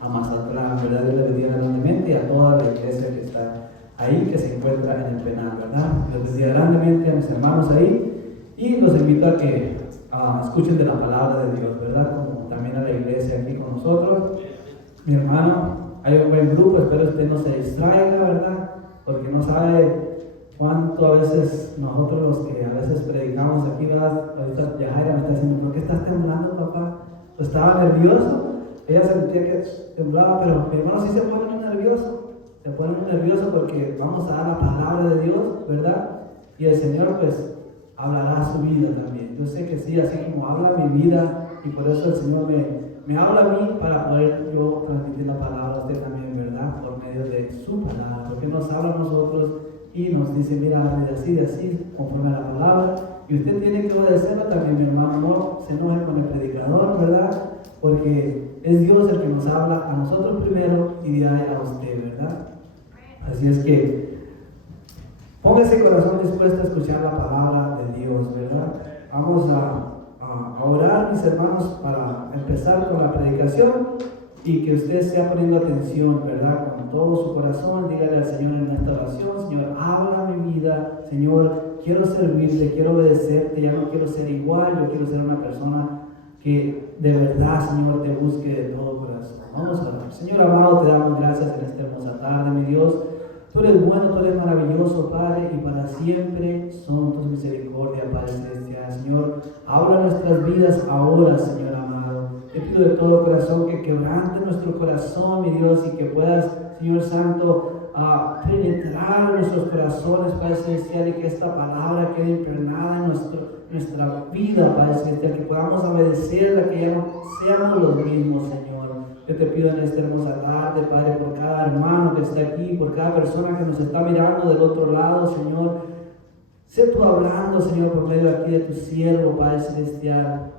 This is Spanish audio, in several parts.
a Mazatlán, ¿verdad? Dios le bendiga grandemente y a toda la iglesia que está ahí, que se encuentra en el penal, ¿verdad? Dios bendiga grandemente a mis hermanos ahí y los invito a que escuchen de la palabra de Dios, ¿verdad? Como también a la iglesia aquí con nosotros. Mi hermano, hay un buen grupo, espero usted no se distraiga, ¿verdad? Porque no sabe cuánto a veces nosotros los que a veces predicamos aquí, ¿verdad? Ahorita Yajaira me está diciendo, ¿por qué estás temblando, papá? Pues estaba nervioso. Ella sentía que temblaba, pero mi hermano sí se pone muy nervioso. Se pone muy nervioso porque vamos a dar la palabra de Dios, ¿verdad? Y el Señor pues hablará su vida también. Yo sé que sí, así como habla mi vida, y por eso el Señor me habla a mí para poder yo transmitir la palabra a usted también, ¿verdad? Por medio de su palabra, porque nos habla a nosotros y nos dice, mira, de así, conforme a la palabra. Y usted tiene que obedecerla también, mi hermano. No se enoje con el predicador, ¿verdad? Porque es Dios el que nos habla a nosotros primero y de ahí a usted, ¿verdad? Así es que ponga ese corazón dispuesto a escuchar la palabra de Dios, ¿verdad? Vamos a orar, mis hermanos, para empezar con la predicación y que usted esté poniendo atención, ¿verdad? Con todo su corazón, dígale al Señor en esta oración: Señor, habla mi vida, Señor, quiero servirte, quiero obedecerte, ya no quiero ser igual, yo quiero ser una persona que de verdad, Señor, te busque de todo corazón. Vamos a orar. Señor amado, te damos gracias en esta hermosa tarde, mi Dios. Tú eres bueno, tú eres maravilloso, Padre, y para siempre son tus misericordias, Padre celestial. Señor, habla nuestras vidas ahora, Señor amado. Te pido de todo corazón que quebrante nuestro corazón, mi Dios, y que puedas, Señor Santo, penetrar nuestros corazones, Padre celestial, y que esta palabra quede impregnada en nuestra vida, Padre celestial, que podamos obedecerla, que ya no seamos los mismos, Señor. Yo te pido en esta hermosa tarde, Padre, por cada hermano que está aquí, por cada persona que nos está mirando del otro lado, Señor. Sé tú hablando, Señor, por medio aquí de tu siervo, Padre celestial.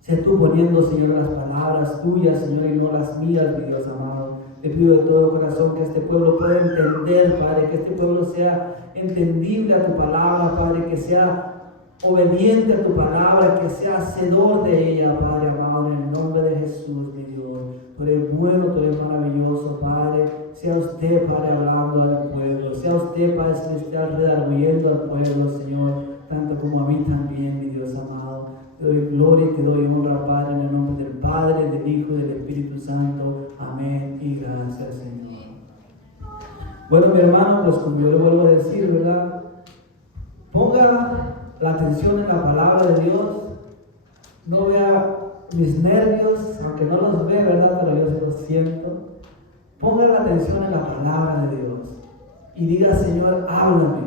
Sé tú poniendo, Señor, las palabras tuyas, Señor, y no las mías, mi Dios amado. Te pido de todo corazón que este pueblo pueda entender, Padre, que este pueblo sea entendible a tu palabra, Padre, que sea obediente a tu palabra, que sea hacedor de ella, Padre amado, en el nombre de Jesús, mi Dios. Tú eres bueno, tú eres maravilloso, Padre. Sea usted, Padre, hablando al pueblo. Sea usted, Padre celestial, redarguyendo al pueblo, Señor, tanto como a mí también, mi Dios amado. Te doy gloria y te doy honra, Padre, en el nombre del Padre, del Hijo y del Espíritu Santo. Amén y gracias, Señor. Bueno, mi hermano, pues como yo le vuelvo a decir, ¿verdad? Ponga la atención en la palabra de Dios. No vea mis nervios, aunque no los ve, ¿verdad? Pero yo se los siento. Ponga la atención en la palabra de Dios y diga: Señor, háblame.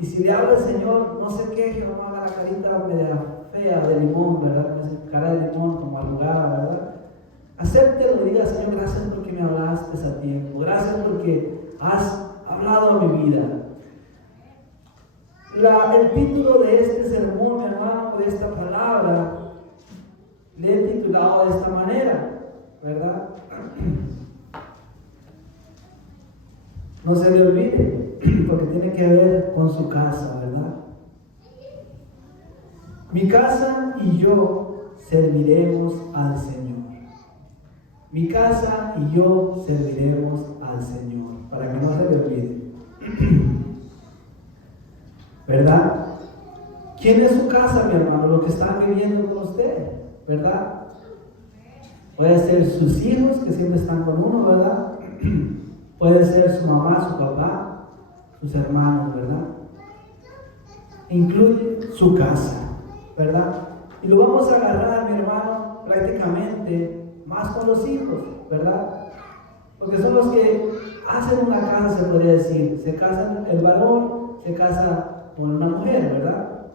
Y si le habla el Señor, no se queje, no haga la carita media fea de limón, ¿verdad? Cara de limón como arrugada, ¿verdad? Acéptelo y diga: Señor, gracias porque me hablaste a tiempo. Gracias porque has hablado a mi vida. El título de este sermón, mi hermano, de esta palabra, le he titulado de esta manera, ¿verdad? No se le olvide, porque tiene que ver con su casa, ¿verdad? Mi casa y yo serviremos al Señor. Mi casa y yo serviremos al Señor, para que no se le olvide. ¿Verdad? ¿Quién es su casa, mi hermano? Lo que están viviendo con usted, ¿verdad? Puede ser sus hijos que siempre están con uno, ¿verdad? Puede ser su mamá, su papá, sus hermanos, ¿verdad? Incluye su casa, ¿verdad? Y lo vamos a agarrar, mi hermano, prácticamente más con los hijos, ¿verdad? Porque son los que hacen una casa, se podría decir. Se casan, el varón se casa con una mujer, ¿verdad?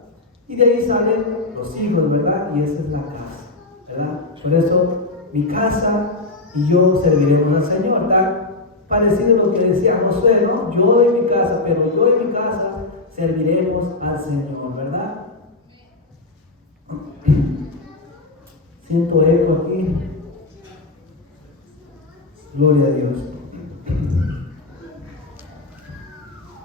Y de ahí salen los hijos, ¿verdad? Y esa es la casa, ¿verdad? Por eso, mi casa y yo serviremos al Señor. Está parecido a lo que decía Josué, ¿no? Yo en mi casa, pero yo en mi casa serviremos al Señor, ¿verdad? Siento eco aquí. Gloria a Dios.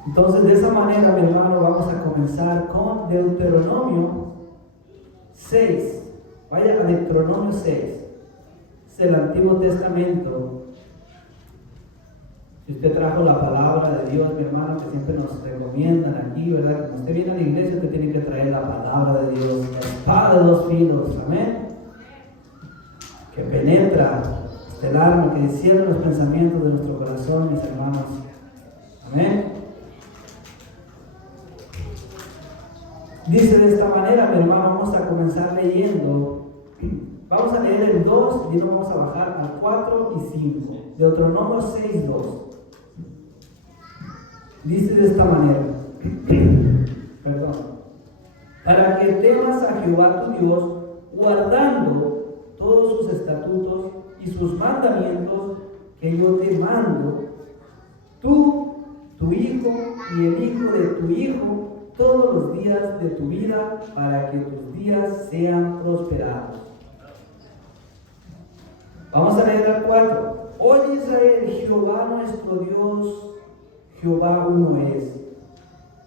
Entonces, de esa manera, mi hermano, vamos a comenzar con Deuteronomio 6. Vaya a Deuteronomio 6. el Antiguo Testamento. Si usted trajo la palabra de Dios, mi hermano, que siempre nos recomiendan aquí, ¿verdad? Cuando usted viene a la iglesia, usted tiene que traer la palabra de Dios, la espada de dos filos, amén, que penetra hasta el alma, que discierne los pensamientos de nuestro corazón, mis hermanos, amén. Dice de esta manera, mi hermano, vamos a comenzar leyendo. Vamos a leer el 2 y luego vamos a bajar al 4 y 5. Deuteronomio 6, 2. Dice de esta manera, perdón, para que temas a Jehová tu Dios, guardando todos sus estatutos y sus mandamientos que yo te mando, tú, tu hijo y el hijo de tu hijo, todos los días de tu vida, para que tus días sean prosperados. Vamos a leer al 4. Oye Israel, Jehová nuestro Dios, Jehová uno es.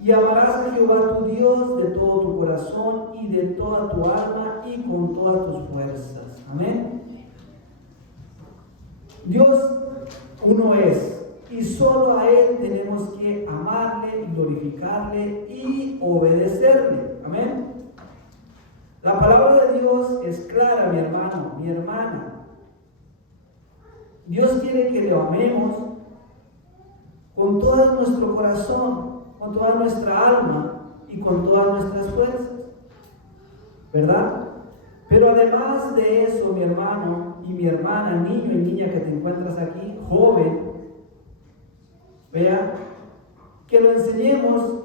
Y amarás a Jehová tu Dios de todo tu corazón y de toda tu alma y con todas tus fuerzas. Amén. Dios uno es. Y solo a Él tenemos que amarle, glorificarle y obedecerle. Amén. La palabra de Dios es clara, mi hermano, mi hermana. Dios quiere que le amemos con todo nuestro corazón, con toda nuestra alma y con todas nuestras fuerzas, ¿verdad? Pero además de eso, mi hermano y mi hermana, niño y niña que te encuentras aquí, joven, vea, que lo enseñemos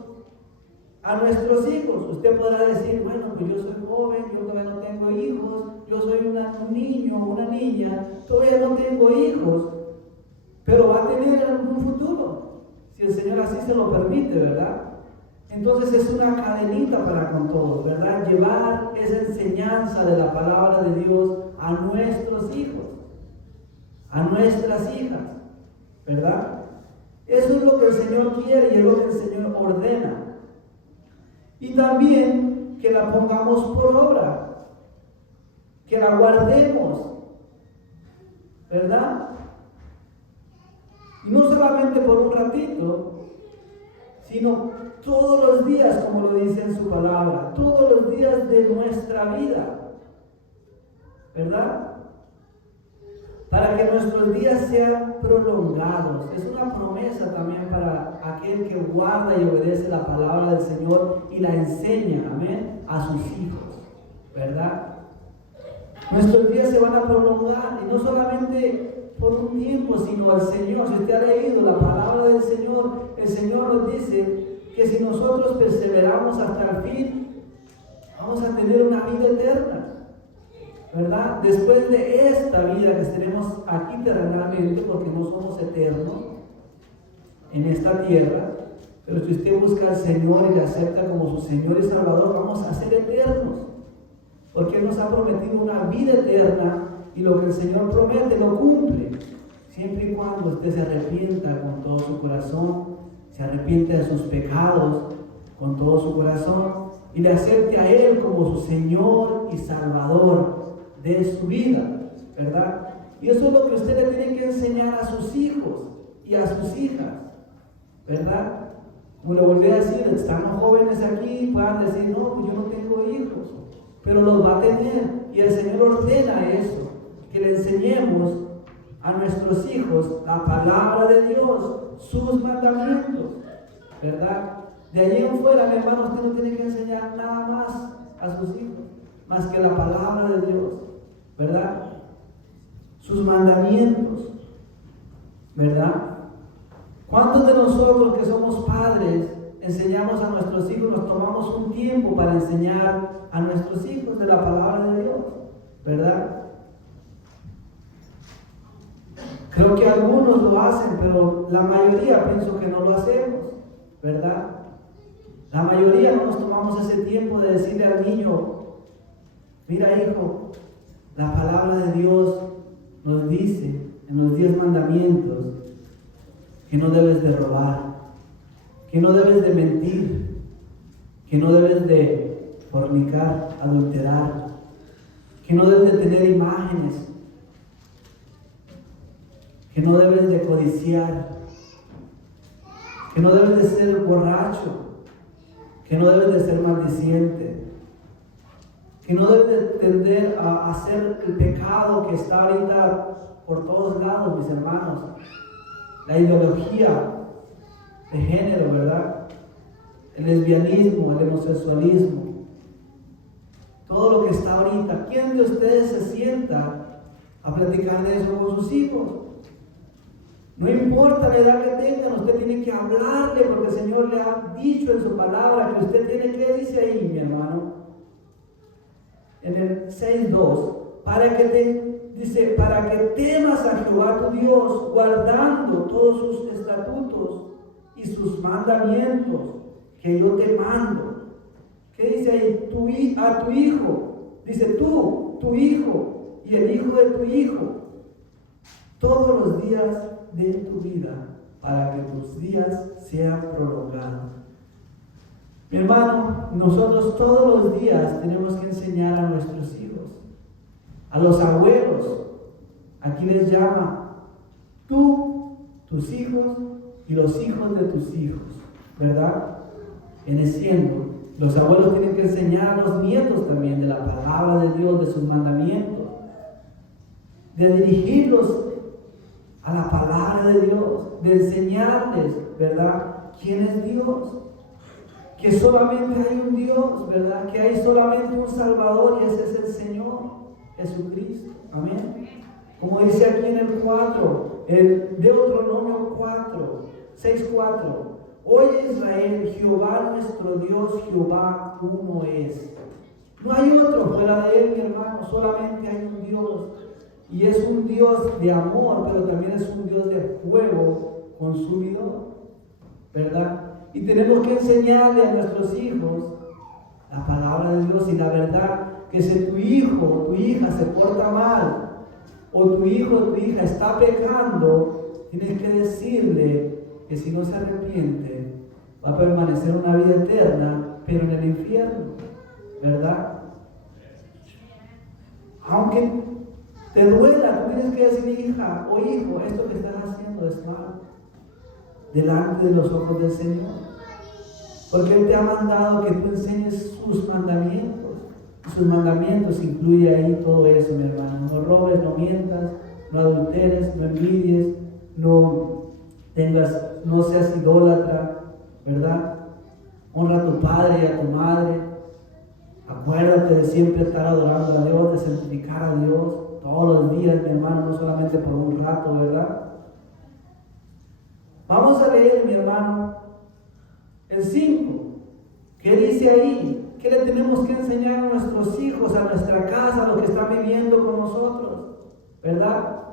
a nuestros hijos. Usted podrá decir, bueno, pues yo soy joven, yo todavía no tengo hijos, yo soy un niño, una niña, todavía no tengo hijos, pero va a tener en un futuro, si el Señor así se lo permite, ¿verdad? Entonces es una cadenita para con todos, ¿verdad? Llevar esa enseñanza de la palabra de Dios a nuestros hijos, a nuestras hijas, ¿verdad? Eso es lo que el Señor quiere y es lo que el Señor ordena. Y también que la pongamos por obra, que la guardemos, ¿verdad? Y no solamente por un ratito, sino todos los días, como lo dice en su palabra, todos los días de nuestra vida, ¿verdad? Para que nuestros días sean prolongados. Es una promesa también para aquel que guarda y obedece la palabra del Señor y la enseña, amén, a sus hijos, ¿verdad? Nuestros días se van a prolongar y no solamente por un tiempo, sino al Señor. Si usted ha leído la palabra del Señor, el Señor nos dice que si nosotros perseveramos hasta el fin, vamos a tener una vida eterna, ¿verdad? Después de esta vida que tenemos aquí terrenalmente, porque no somos eternos en esta tierra, pero si usted busca al Señor y le acepta como su Señor y Salvador, vamos a ser eternos, porque Él nos ha prometido una vida eterna y lo que el Señor promete lo cumple, siempre y cuando usted se arrepienta con todo su corazón, se arrepiente de sus pecados con todo su corazón y le acepte a Él como su Señor y Salvador de su vida, ¿verdad? Y eso es lo que usted le tiene que enseñar a sus hijos y a sus hijas, ¿verdad? Como le volví a decir, están los jóvenes aquí, puedan decir, no, pues yo no tengo hijos, pero los va a tener, y el Señor ordena eso, que le enseñemos a nuestros hijos la palabra de Dios, sus mandamientos, ¿verdad? De allí en fuera, mi hermano, usted no tiene que enseñar nada más a sus hijos, más que la palabra de Dios, ¿verdad? Sus mandamientos, ¿verdad? ¿Cuántos de nosotros que somos padres enseñamos a nuestros hijos, nos tomamos un tiempo para enseñar a nuestros hijos de la palabra de Dios, ¿verdad? Creo que algunos lo hacen, pero la mayoría pienso que no lo hacemos, ¿verdad? La mayoría no nos tomamos ese tiempo de decirle al niño, mira hijo, la palabra de Dios nos dice en los 10 mandamientos que no debes de robar, que no debes de mentir, que no debes de fornicar, adulterar, que no debes de tener imágenes que no debes de codiciar, que no debes de ser borracho, que no debes de ser maldiciente, que no debes de tender a hacer el pecado que está ahorita por todos lados, mis hermanos. La ideología de género, ¿verdad? El lesbianismo, el homosexualismo, todo lo que está ahorita. ¿Quién de ustedes se sienta a platicar de eso con sus hijos? No importa la edad que tengan, usted tiene que hablarle, porque el Señor le ha dicho en su palabra que usted tiene que, dice ahí, mi hermano, en el 6:2, para que temas a Jehová tu Dios, guardando todos sus estatutos y sus mandamientos que yo te mando. ¿Qué dice ahí? A tu hijo, dice tú, tu hijo y el hijo de tu hijo, todos los días de tu vida, para que tus días sean prolongados. Mi hermano, nosotros todos los días tenemos que enseñar a nuestros hijos, a los abuelos, aquí les llama tú, tus hijos y los hijos de tus hijos, ¿verdad? Siendo, los abuelos tienen que enseñar a los nietos también de la palabra de Dios, de sus mandamientos, de dirigirlos a la palabra de Dios, de enseñarles, ¿verdad?, quién es Dios, que solamente hay un Dios, ¿verdad?, que hay solamente un Salvador y ese es el Señor Jesucristo. Amén. Como dice aquí en el 4, el Deuteronomio 6:4, oye Israel, Jehová nuestro Dios, Jehová uno es. No hay otro fuera de él, mi hermano, solamente hay un Dios. Y es un Dios de amor, pero también es un Dios de fuego consumidor, ¿verdad? Y tenemos que enseñarle a nuestros hijos la palabra de Dios y la verdad, que si tu hijo o tu hija se porta mal, o tu hijo o tu hija está pecando, tienes que decirle que si no se arrepiente, va a permanecer una vida eterna, pero en el infierno, ¿verdad? Aunque te duela, tú tienes que decir, hija o hijo, esto que estás haciendo es malo, delante de los ojos del Señor, porque Él te ha mandado que tú enseñes sus mandamientos. Sus mandamientos incluye ahí todo eso, mi hermano. No robes, no mientas, no adulteres, no envidies, no seas idólatra, ¿verdad? Honra a tu padre y a tu madre. Acuérdate de siempre estar adorando a Dios, de santificar a Dios todos los días, mi hermano, no solamente por un rato, ¿verdad? Vamos a leer, mi hermano, el 5. ¿Qué dice ahí? ¿Qué le tenemos que enseñar a nuestros hijos, a nuestra casa, a los que están viviendo con nosotros? ¿Verdad?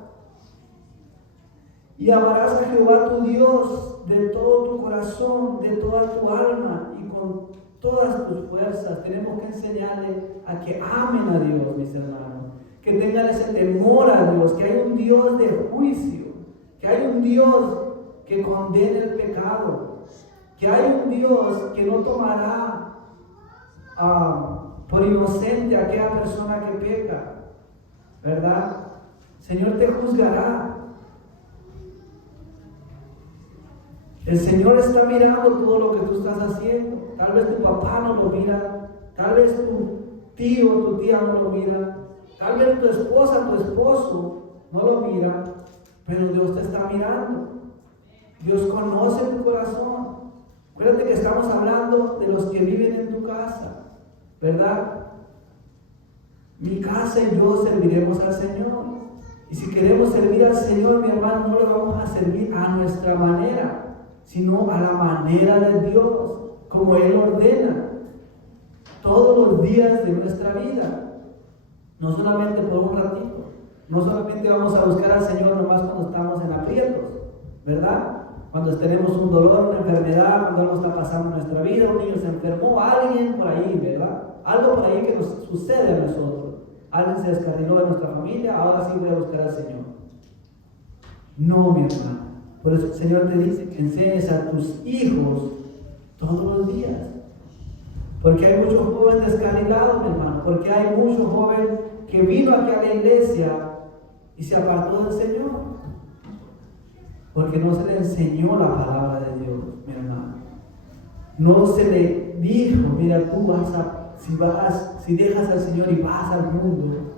Y amarás a Jehová tu Dios de todo tu corazón, de toda tu alma y con todas tus fuerzas. Tenemos que enseñarle a que amen a Dios, mis hermanos, que tengan ese temor a Dios, que hay un Dios de juicio, que hay un Dios que condena el pecado, que hay un Dios que no tomará por inocente a aquella persona que peca, ¿verdad? Señor te juzgará. El Señor está mirando todo lo que tú estás haciendo. Tal vez tu papá no lo mira, tal vez tu tío o tu tía no lo mira, tal vez tu esposa, tu esposo no lo mira, pero Dios te está mirando. Dios conoce tu corazón. Acuérdate que estamos hablando de los que viven en tu casa, ¿verdad? Mi casa y yo serviremos al Señor. Y si queremos servir al Señor, mi hermano, no lo vamos a servir a nuestra manera, sino a la manera de Dios, como Él ordena, todos los días de nuestra vida. No solamente por un ratito, no solamente vamos a buscar al Señor nomás cuando estamos en aprietos, ¿verdad? Cuando tenemos un dolor, una enfermedad, cuando algo está pasando en nuestra vida, un niño se enfermó, alguien por ahí, ¿verdad? Algo por ahí que nos sucede a nosotros. Alguien se descarriló de nuestra familia, ahora sí voy a buscar al Señor. No, mi hermano. Por eso el Señor te dice que enseñes a tus hijos todos los días. Porque hay muchos jóvenes descarrilados, mi hermano. Porque hay muchos jóvenes que vino aquí a la iglesia y se apartó del Señor. Porque no se le enseñó la palabra de Dios, mi hermano. No se le dijo, mira, tú si dejas al Señor y vas al mundo,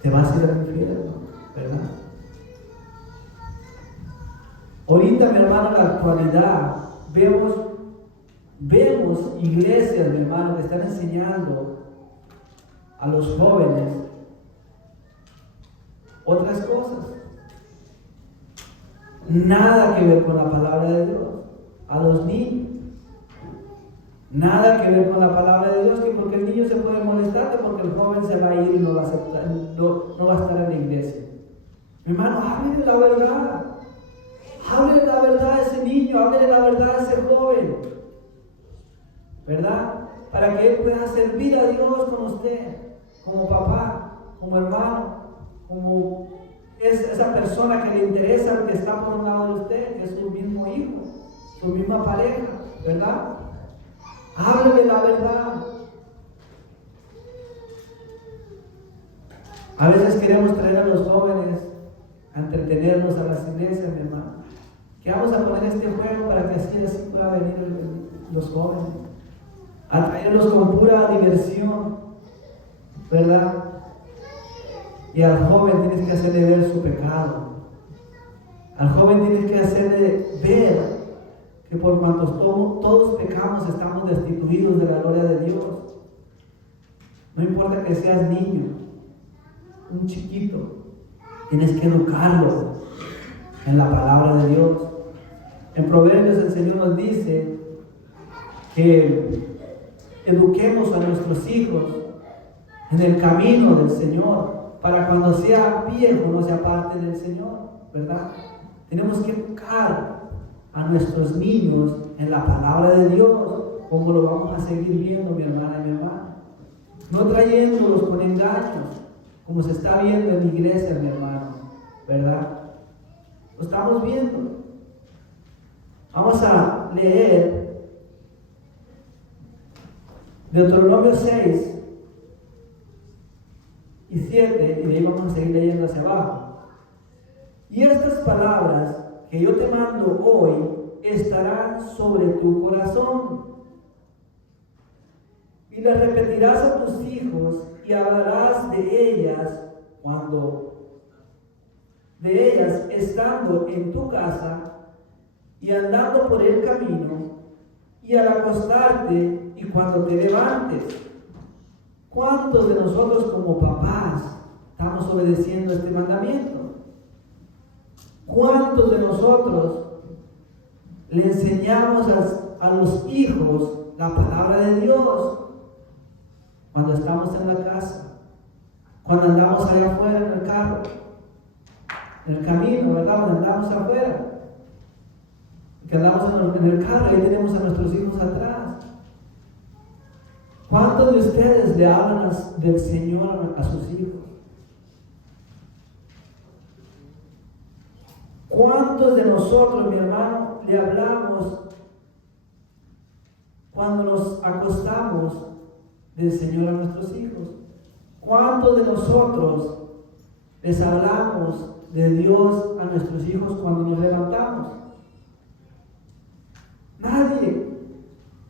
te vas a ir al infierno, ¿verdad? Ahorita, mi hermano, en la actualidad, vemos iglesias, mi hermano, que están enseñando a los jóvenes otras cosas. Nada que ver con la palabra de Dios. A los niños. Nada que ver con la palabra de Dios, que porque el niño se puede molestar, porque el joven se va a ir y no va a estar en la iglesia. Mi hermano, háblele la verdad. Háblele la verdad a ese niño, háblele la verdad a ese joven. ¿Verdad? Para que él pueda servir a Dios con usted, como papá, como hermano, como esa persona que le interesa lo que está por un lado de usted, que es su mismo hijo, su misma pareja, ¿verdad? Háblele la verdad. A veces queremos traer a los jóvenes a entretenernos a las iglesias, mi hermano. Que vamos a poner este juego para que así pueda venir los jóvenes. A traerlos con pura diversión, ¿verdad? Y al joven tienes que hacerle ver su pecado. Al joven tienes que hacerle ver que por cuanto todos pecamos estamos destituidos de la gloria de Dios. No importa que seas niño, un chiquito, tienes que educarlo en la palabra de Dios. En Proverbios el Señor nos dice que eduquemos a nuestros hijos en el camino del Señor, para cuando sea viejo no se aparte del Señor, ¿verdad? Tenemos que educar a nuestros niños en la palabra de Dios, como lo vamos a seguir viendo, mi hermana y mi hermano. No trayéndolos con engaños, como se está viendo en la iglesia, mi hermano, ¿verdad? Lo estamos viendo. Vamos a leer Deuteronomio 6 y 7, y de ahí vamos a seguir leyendo hacia abajo. Y estas palabras que yo te mando hoy estarán sobre tu corazón, y las repetirás a tus hijos, y hablarás de ellas estando en tu casa y andando por el camino, y al acostarte y cuando te levantes. ¿Cuántos de nosotros como papás estamos obedeciendo este mandamiento? ¿Cuántos de nosotros le enseñamos a los hijos la palabra de Dios cuando estamos en la casa, cuando andamos allá afuera en el carro, en el camino, ¿verdad? Cuando andamos afuera, que andamos en el carro y ahí tenemos a nuestros hijos atrás? ¿Cuántos de ustedes le hablan del Señor a sus hijos? ¿Cuántos de nosotros, mi hermano, le hablamos cuando nos acostamos del Señor a nuestros hijos? ¿Cuántos de nosotros les hablamos de Dios a nuestros hijos cuando nos levantamos? Nadie.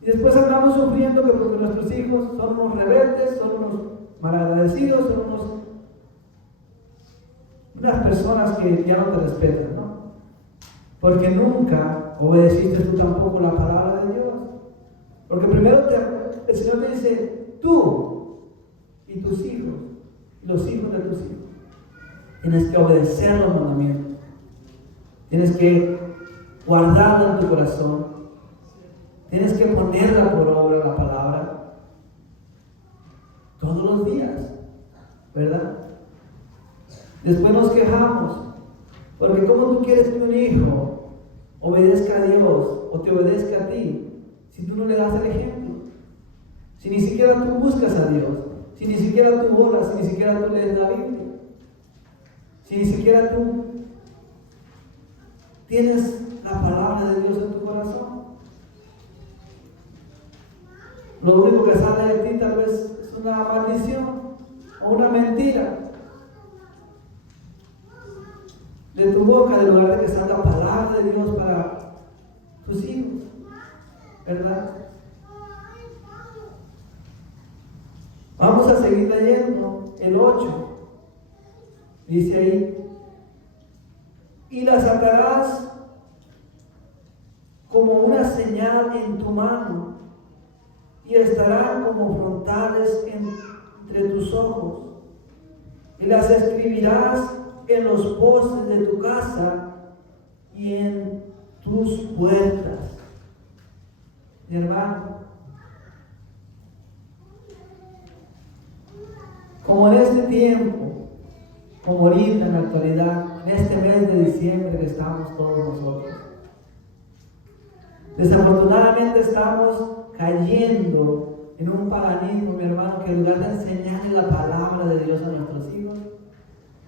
Y después andamos sufriendo que porque nuestros hijos son unos rebeldes, son unos malagradecidos, son unas personas que ya no te respetan, ¿no? Porque nunca obedeciste tú tampoco la palabra de Dios. Porque primero el Señor te dice, tú y tus hijos, y los hijos de tus hijos, tienes que obedecer los mandamientos. Tienes que guardarlo en tu corazón. Tienes que ponerla por obra la palabra todos los días, ¿verdad? Después nos quejamos, porque ¿cómo tú quieres que un hijo obedezca a Dios o te obedezca a ti si tú no le das el ejemplo? Si ni siquiera tú buscas a Dios, si ni siquiera tú oras, si ni siquiera tú lees la Biblia, si ni siquiera tú tienes la palabra de Dios en tu corazón. Lo único que sale de ti tal vez es una maldición o una mentira. de tu boca, en lugar de que salga palabra de Dios para tus hijos, ¿verdad? Vamos a seguir leyendo el 8. Dice ahí: y las atarás como una señal en tu mano, y estarán como frontales entre tus ojos, y las escribirás en los postes de tu casa y en tus puertas. Mi hermano, como en este tiempo, como ahorita en la actualidad, en este mes de diciembre que estamos todos nosotros, desafortunadamente estamos cayendo en un paradigma, mi hermano, que en lugar de enseñarle la palabra de Dios a nuestros hijos,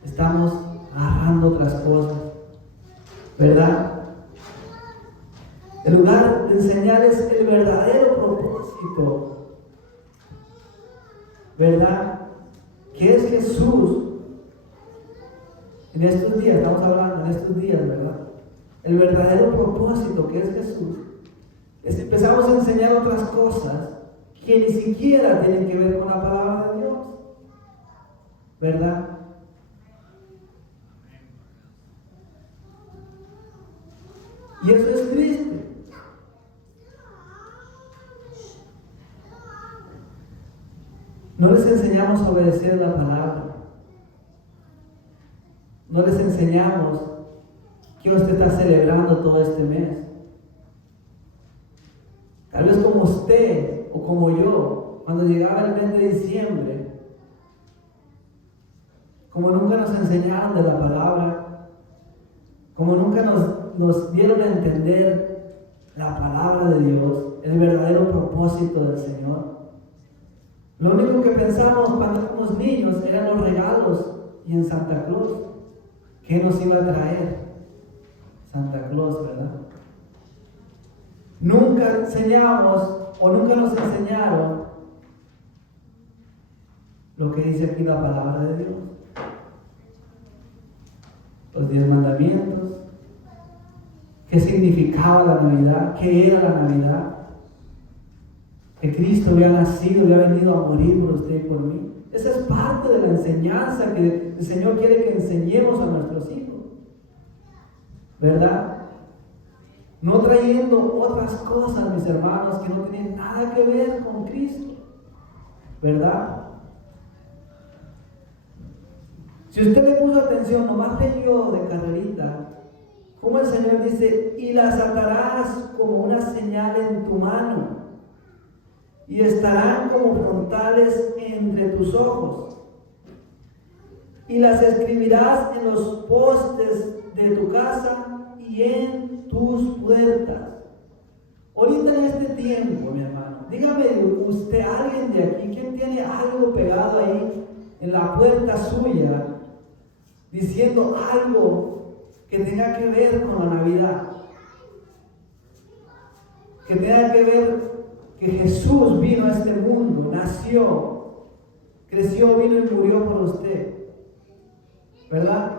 estamos agarrando otras cosas, ¿verdad? En lugar de enseñarles el verdadero propósito, ¿verdad?, que es Jesús. En estos días, estamos hablando en estos días, ¿verdad? El verdadero propósito que es Jesús. Empezamos a enseñar otras cosas que ni siquiera tienen que ver con la palabra de Dios, ¿verdad? Y eso es triste. No les enseñamos a obedecer la palabra. No les enseñamos que usted está celebrando todo este mes. Tal vez como usted o como yo, cuando llegaba el mes de diciembre, como nunca nos enseñaron de la palabra, como nunca nos dieron a entender la palabra de Dios, el verdadero propósito del Señor. Lo único que pensamos cuando éramos niños eran los regalos y en Santa Claus. ¿Qué nos iba a traer Santa Claus, verdad? Nunca enseñamos o nunca nos enseñaron lo que dice aquí la palabra de Dios. Los 10 mandamientos. ¿Qué significaba la Navidad? ¿Qué era la Navidad? Que Cristo había nacido, había venido a morir por usted y por mí. Esa es parte de la enseñanza que el Señor quiere que enseñemos a nuestros hijos, ¿verdad? No trayendo otras cosas, mis hermanos, que no tienen nada que ver con Cristo, ¿verdad? Si usted le puso atención, nomás leyó de carrerita, como el Señor dice: y las atarás como una señal en tu mano, y estarán como frontales entre tus ojos, y las escribirás en los postes de tu casa y en tus puertas. Ahorita en este tiempo, mi hermano, dígame usted, alguien de aquí, ¿quién tiene algo pegado ahí en la puerta suya, diciendo algo que tenga que ver con la Navidad? Que tenga que ver que Jesús vino a este mundo, nació, creció, vino y murió por usted, ¿verdad?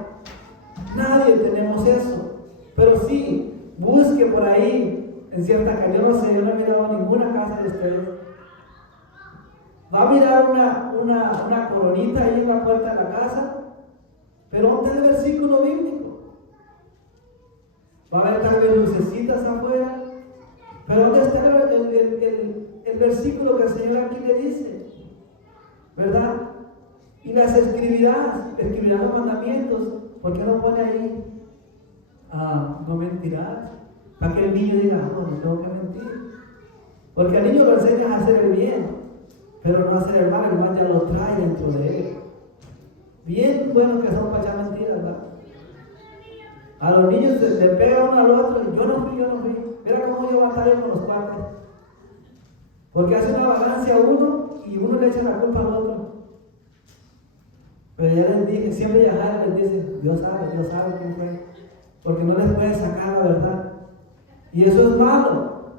Nadie tenemos eso, pero sí, busque por ahí, en cierta casa, yo no sé, yo no he mirado ninguna casa de ustedes. Va a mirar una coronita ahí en la puerta de la casa, pero ¿dónde está el versículo bíblico? Va a haber tal vez lucecitas afuera, pero ¿dónde está el versículo que el Señor aquí le dice? ¿Verdad? Y las escribirán los mandamientos. ¿Por qué no pone ahí? No mentirás. Para que el niño diga: no tengo que mentir. Porque al niño lo enseñas a hacer el bien, pero no hacer el mal. El mal ya lo trae dentro de él. Bien bueno que son para echar mentiras, ¿verdad? A los niños le pega uno al otro: yo no fui. Mira cómo yo batallo con los cuates. Porque hace una vagancia a uno y uno le echa la culpa al otro. Pero ya les dije, siempre ya les dice: Dios sabe quién fue. Porque no les puede sacar la verdad. Y eso es malo.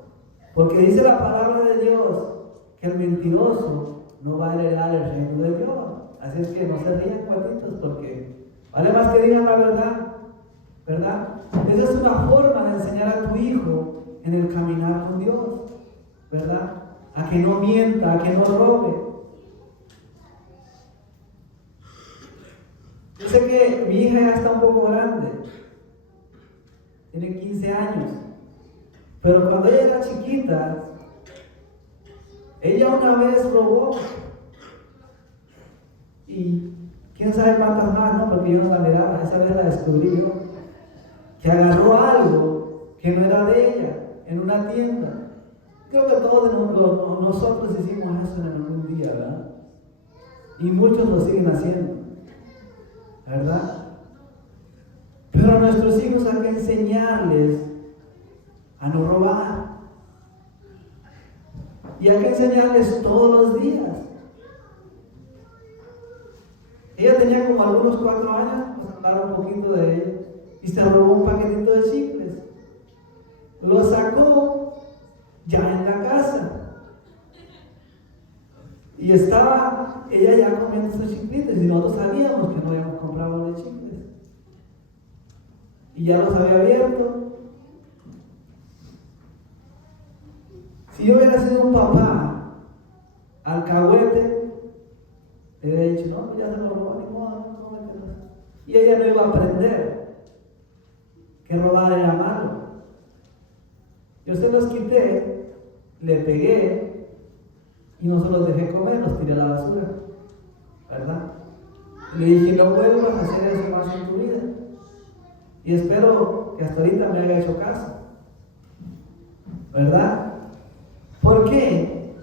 Porque dice la palabra de Dios que el mentiroso no va a heredar el reino de Dios. Así es que no se rían, cuatitos, porque vale más que digan la verdad. ¿verdad? Esa es una forma de enseñar a tu hijo en el caminar con Dios, ¿verdad? A que no mienta, a que no robe. Yo sé que mi hija ya está un poco grande, tiene 15 años, pero cuando ella era chiquita, ella una vez robó, y quién sabe cuántas más, ¿no? Porque yo no la miraba, esa vez la descubrí yo, que agarró algo que no era de ella en una tienda. Creo que todos nosotros hicimos eso en algún día, ¿verdad? Y muchos lo siguen haciendo, ¿verdad? Pero a nuestros hijos hay que enseñarles a no robar. Y hay que enseñarles todos los días. Ella tenía como algunos 4 años, pues hablar un poquito de ella, y se robó un paquetito de chicles. Lo sacó ya en la casa. Y estaba ella ya comiendo sus chiclitos, y nosotros sabíamos que no habíamos comprado los chicles. Y ya los había abierto. Si yo hubiera sido un papá alcahuete, le hubiera dicho, no, ya se lo robó, ni modo, no mételos. Y ella no iba a aprender que robar era malo. Yo se los quité, le pegué y no se los dejé comer, los tiré a la basura, ¿verdad? Le dije, no vuelvas a hacer eso más en tu vida. Y espero que hasta ahorita me haya hecho caso, ¿verdad? ¿Por qué?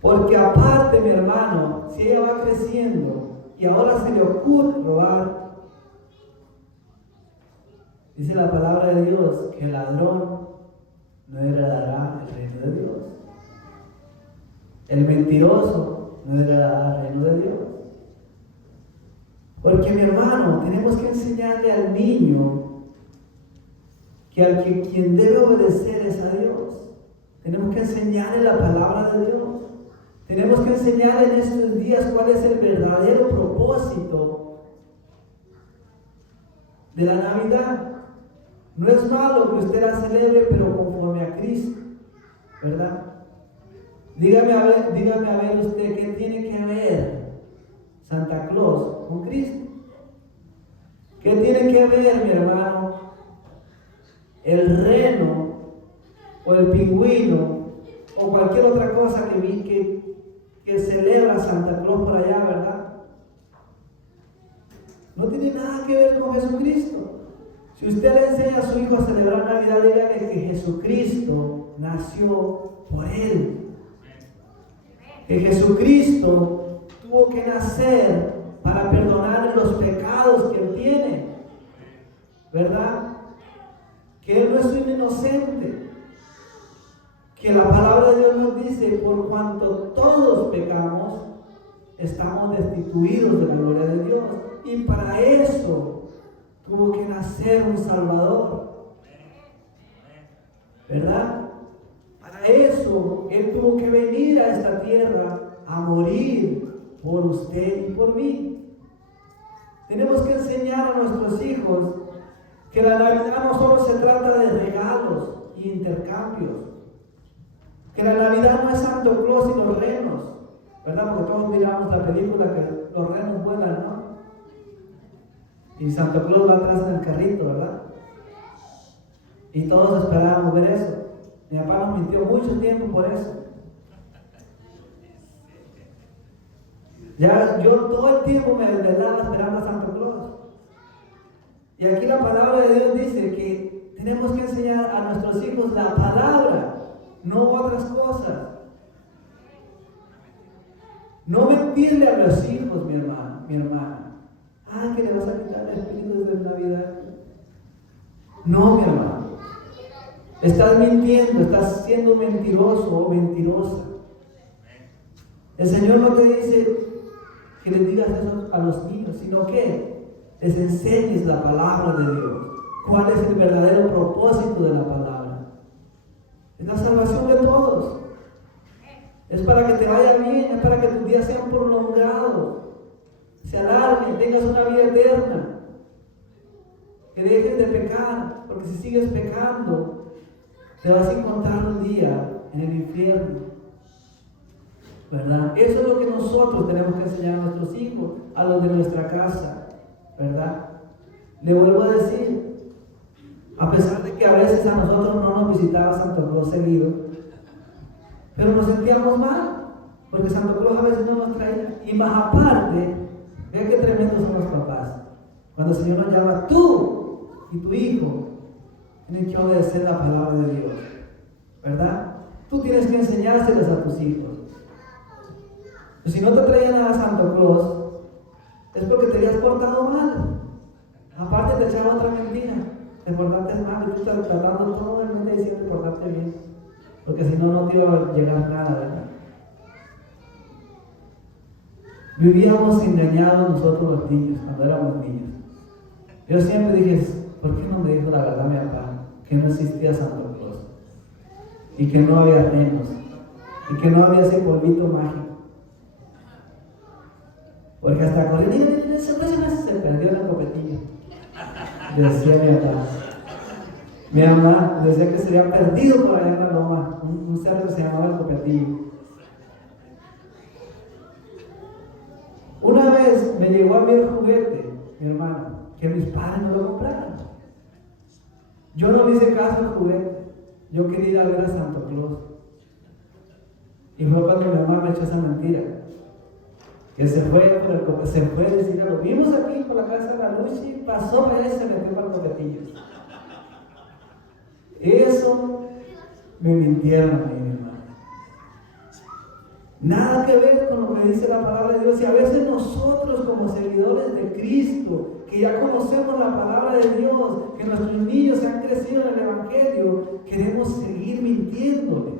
Porque aparte, mi hermano, si ella va creciendo y ahora se le ocurre robar, dice la palabra de Dios que el ladrón no heredará el reino de Dios. El mentiroso no heredará el reino de Dios. Porque, mi hermano, tenemos que enseñarle al niño que quien debe obedecer es a Dios. Tenemos que enseñarle la palabra de Dios. Tenemos que enseñarle en estos días cuál es el verdadero propósito de la Navidad. No es malo que usted la celebre, pero conforme a Cristo, ¿verdad? Dígame a ver usted, ¿qué tiene que ver Santa Claus con Cristo? ¿Qué tiene que ver, mi hermano, el reno o el pingüino o cualquier otra cosa que celebra Santa Claus por allá, ¿verdad? No tiene nada que ver con Jesucristo. Si usted le enseña a su hijo a celebrar Navidad, dígale que Jesucristo nació por él. Que Jesucristo tuvo que nacer para perdonar los pecados que él tiene, ¿verdad? Que él no es un inocente. Que la palabra de Dios nos dice, por cuanto todos pecamos, estamos destituidos de la gloria de Dios. Y para eso tuvo que nacer un Salvador, ¿verdad? Para eso Él tuvo que venir a esta tierra a morir por usted y por mí. Tenemos que enseñar a nuestros hijos que la Navidad no solo se trata de regalos y intercambios, que la Navidad no es Santo Claus y los renos, ¿verdad? Porque todos miramos la película que los renos vuelan, ¿no? Y Santa Claus va atrás en el carrito, ¿verdad? Y todos esperábamos ver eso. Mi papá nos mintió mucho tiempo por eso. Ya yo todo el tiempo me desvelaba esperando a Santa Claus. Y aquí la palabra de Dios dice que tenemos que enseñar a nuestros hijos la palabra, no otras cosas. No mentirle a los hijos, mi hermano, mi hermana. Ah, que le vas a quitar el espíritu de Navidad. No, mi hermano. Estás mintiendo, estás siendo mentiroso o mentirosa. El Señor no te dice que les digas eso a los niños, sino que les enseñes la palabra de Dios. ¿Cuál es el verdadero propósito de la palabra? Es la salvación de todos. Es para que te vaya bien, es para que tus días sean prolongados, se alarguen, tengas una vida eterna. que dejes de pecar, porque si sigues pecando, te vas a encontrar un día en el infierno, ¿verdad? Eso es lo que nosotros tenemos que enseñar a nuestros hijos, a los de nuestra casa, ¿verdad? Le vuelvo a decir, a pesar de que a veces a nosotros no nos visitaba Santo Claus seguido, pero nos sentíamos mal, porque Santo Claus a veces no nos traía. Y más aparte, vea qué tremendos son los papás. Cuando el Señor nos llama, tú y tu hijo tienen que obedecer la palabra de Dios, ¿verdad? Tú tienes que enseñárselos a tus hijos. Pues si no te traían a Santo Claus, es porque te habías portado mal. Aparte te echaban otra mentira, te portaste mal y tú estás tratando todo el mundo diciendo portarte bien, porque si no, no te iba a llegar nada, ¿verdad? Vivíamos engañados nosotros los niños, cuando éramos niños. Yo siempre dije, ¿por qué no me dijo la verdad mi papá? Que no existía Santo Claus, y que no había renos, y que no había ese polvito mágico. Porque hasta corriendo, se perdió la copetillo. Decía mi papá. Mi mamá decía que se había perdido por allá en la loma, un cerro que se llamaba el copetillo. Una vez me llegó a mí el juguete, mi hermano, que mis padres no lo compraron. Yo no le hice caso al juguete, yo quería ir a ver a Santo Claus. Y fue cuando mi mamá me echó esa mentira. Que se fue a decir, lo vimos aquí por la casa de la luz y pasó para allá y se metió para el copetillo. Eso me mintieron a mí, mi hermano. Nada que ver con lo que dice la palabra de Dios. Y a veces nosotros como seguidores de Cristo, que ya conocemos la palabra de Dios, que nuestros niños han crecido en el Evangelio, queremos seguir mintiéndoles,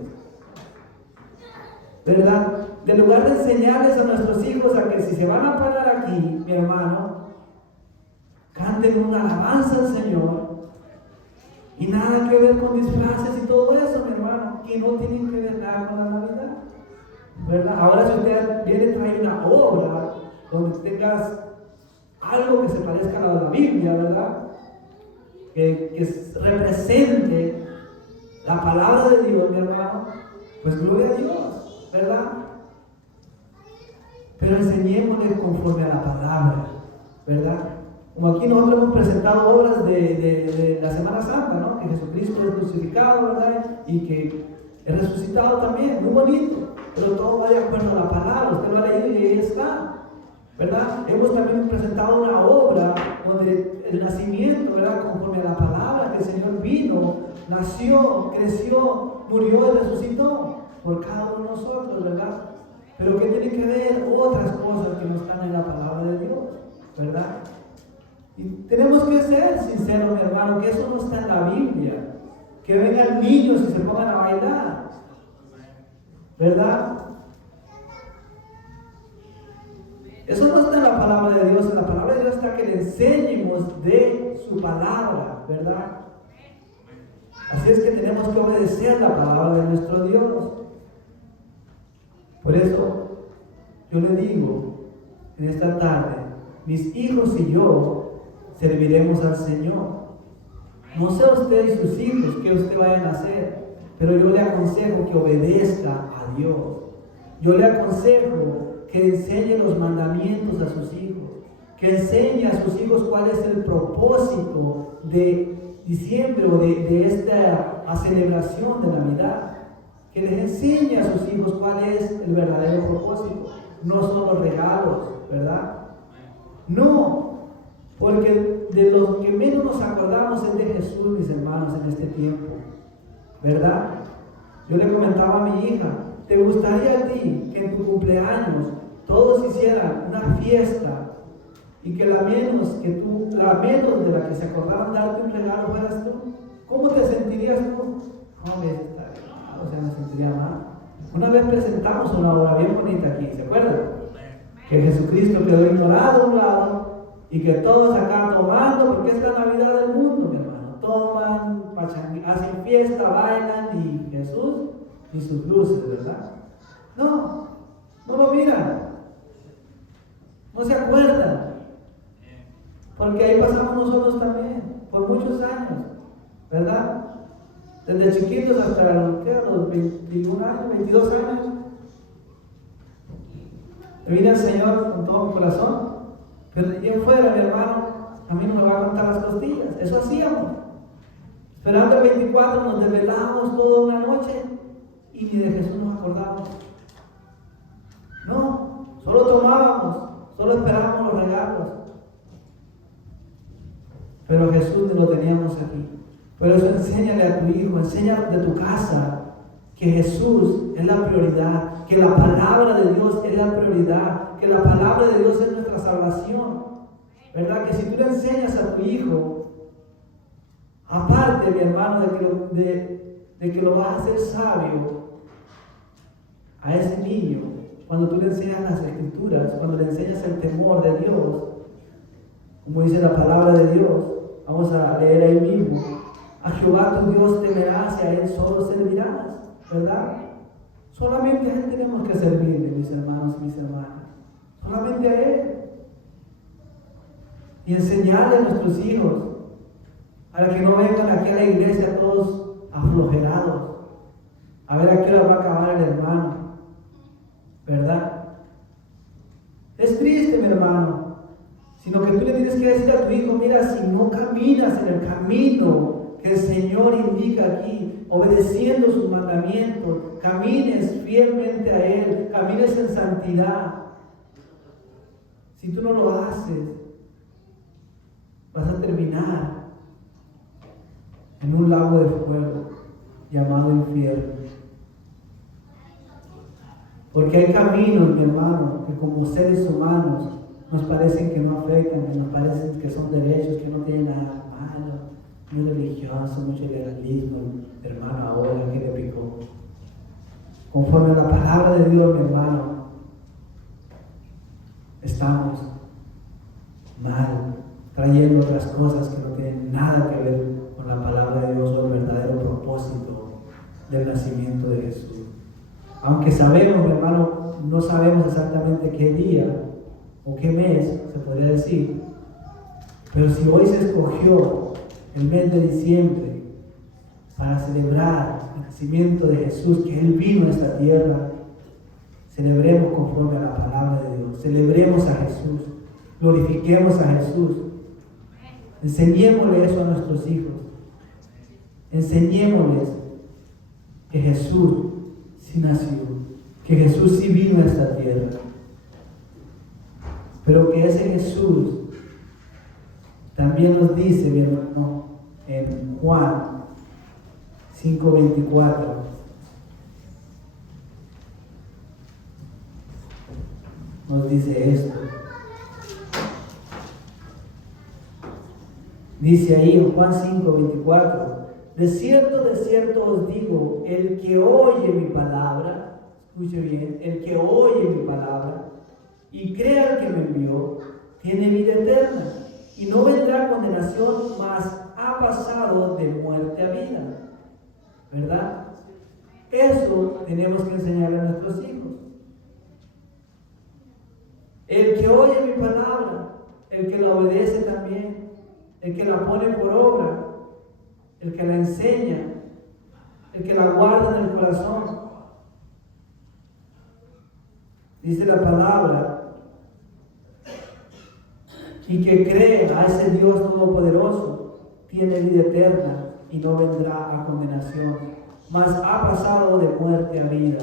¿verdad? En lugar de enseñarles a nuestros hijos a que si se van a parar aquí, mi hermano, canten una alabanza al Señor, y nada que ver con disfraces y todo eso, mi hermano, que no tienen que ver nada con la Navidad, ¿verdad? Ahora si usted viene y trae una obra donde tengas algo que se parezca a la Biblia, ¿verdad? Que represente la palabra de Dios, mi hermano, pues gloria a Dios, ¿verdad? Pero enseñémosle conforme a la palabra, ¿verdad? Como aquí nosotros hemos presentado obras de la Semana Santa, ¿no? Que Jesucristo es crucificado, ¿verdad? Y que es resucitado también, muy bonito, pero todo va de acuerdo a la palabra, usted lo ha leído y ahí está, ¿verdad? Hemos también presentado una obra donde el nacimiento, ¿verdad? Conforme a la palabra, que el Señor vino, nació, creció, murió y resucitó por cada uno de nosotros, ¿verdad? Pero que tiene que ver otras cosas que no están en la palabra de Dios, ¿verdad? Y tenemos que ser sinceros, mi hermano, que eso no está en la Biblia. Que vengan niños y se pongan a bailar, ¿verdad? Eso no está en la palabra de Dios. En la palabra de Dios está que le enseñemos de su palabra, ¿verdad? Así es que tenemos que obedecer la palabra de nuestro Dios. Por eso yo le digo en esta tarde, mis hijos y yo serviremos al Señor. No sé usted y sus hijos qué usted vayan a hacer, pero yo le aconsejo que obedezca a Dios. Yo le aconsejo que enseñe los mandamientos a sus hijos, que enseñe a sus hijos cuál es el propósito de diciembre o de esta celebración de Navidad. Que les enseñe a sus hijos cuál es el verdadero propósito. No son los regalos, ¿verdad? No, porque de los que menos nos acordamos es de Jesús, mis hermanos, en este tiempo, ¿verdad? Yo le comentaba a mi hija, ¿te gustaría a ti que en tu cumpleaños todos hicieran una fiesta y que la menos de la que se acordaran darte un regalo fueras tú? ¿Cómo te sentirías tú? O sea, me sentiría mal. Una vez presentamos una obra bien bonita aquí, ¿se acuerdan? Que Jesucristo quedó ignorado a un lado y que todos acá tomando, porque es la Navidad del mundo, mi hermano. Toman, hacen fiesta, bailan y Jesús y sus luces, ¿verdad? No lo miran, no se acuerdan, porque ahí pasamos nosotros también. por muchos años, ¿verdad? Desde chiquitos hasta los 21 años, 22 años. Le vine al Señor con todo mi corazón, pero de ahí en fuera, mi hermano, a mí no me va a contar las costillas. Eso hacíamos. Esperando el 24 nos desvelábamos toda una noche y ni de Jesús nos acordábamos. No, solo tomábamos, solo esperábamos los regalos. Pero Jesús lo teníamos aquí. Por eso enséñale a tu hijo, enseña de tu casa que Jesús es la prioridad, que la palabra de Dios es la prioridad, que la palabra de Dios es nuestra salvación. ¿Verdad? Que si tú le enseñas a tu hijo, aparte, mi hermano, de que lo vas a hacer sabio, a ese niño, cuando tú le enseñas las Escrituras, cuando le enseñas el temor de Dios, como dice la palabra de Dios, vamos a leer ahí mismo, a Jehová tu Dios temerás y a Él solo servirás, ¿verdad? Solamente a Él tenemos que servirle, mis hermanos y mis hermanas, solamente a Él. Y enseñarle a nuestros hijos, para que no vengan aquí a la iglesia todos aflojerados, a ver a qué hora va a acabar el hermano, ¿verdad? Es triste, mi hermano, sino que tú le tienes que decir a tu hijo, mira, si no caminas en el camino que el Señor indica aquí, obedeciendo sus mandamientos, camines fielmente a Él, camines en santidad. Si tú no lo haces, vas a terminar en un lago de fuego llamado infierno. Porque hay caminos, mi hermano, que como seres humanos nos parecen que no afectan, que nos parecen que son derechos, que no tienen nada malo, muy religioso, mucho legalismo, hermano, ahora que le picó. Conforme a la palabra de Dios, mi hermano, estamos mal, trayendo otras cosas que no tienen nada que ver con la palabra de Dios o el verdadero propósito del nacimiento de Jesús. Aunque sabemos, mi hermano, no sabemos exactamente qué día o qué mes, se podría decir, pero si hoy se escogió el mes de diciembre para celebrar el nacimiento de Jesús, que Él vino a esta tierra, celebremos conforme a la palabra de Dios, celebremos a Jesús, glorifiquemos a Jesús. Enseñémosle eso a nuestros hijos. Enseñémosles que Jesús sí nació, que Jesús sí vino a esta tierra, pero que ese Jesús también nos dice, mi hermano, en Juan 5:24, nos dice esto. Dice ahí en Juan 5:24, de cierto os digo, el que oye mi palabra, escuche bien, el que oye mi palabra y crea al que me envió, tiene vida eterna y no vendrá condenación, mas ha pasado de muerte a vida. ¿Verdad? Eso tenemos que enseñarle a nuestros hijos. El que oye mi palabra, el que la obedece también, el que la pone por obra, el que la enseña, el que la guarda en el corazón. Dice la palabra, y que cree a ese Dios todopoderoso, tiene vida eterna y no vendrá a condenación, mas ha pasado de muerte a vida.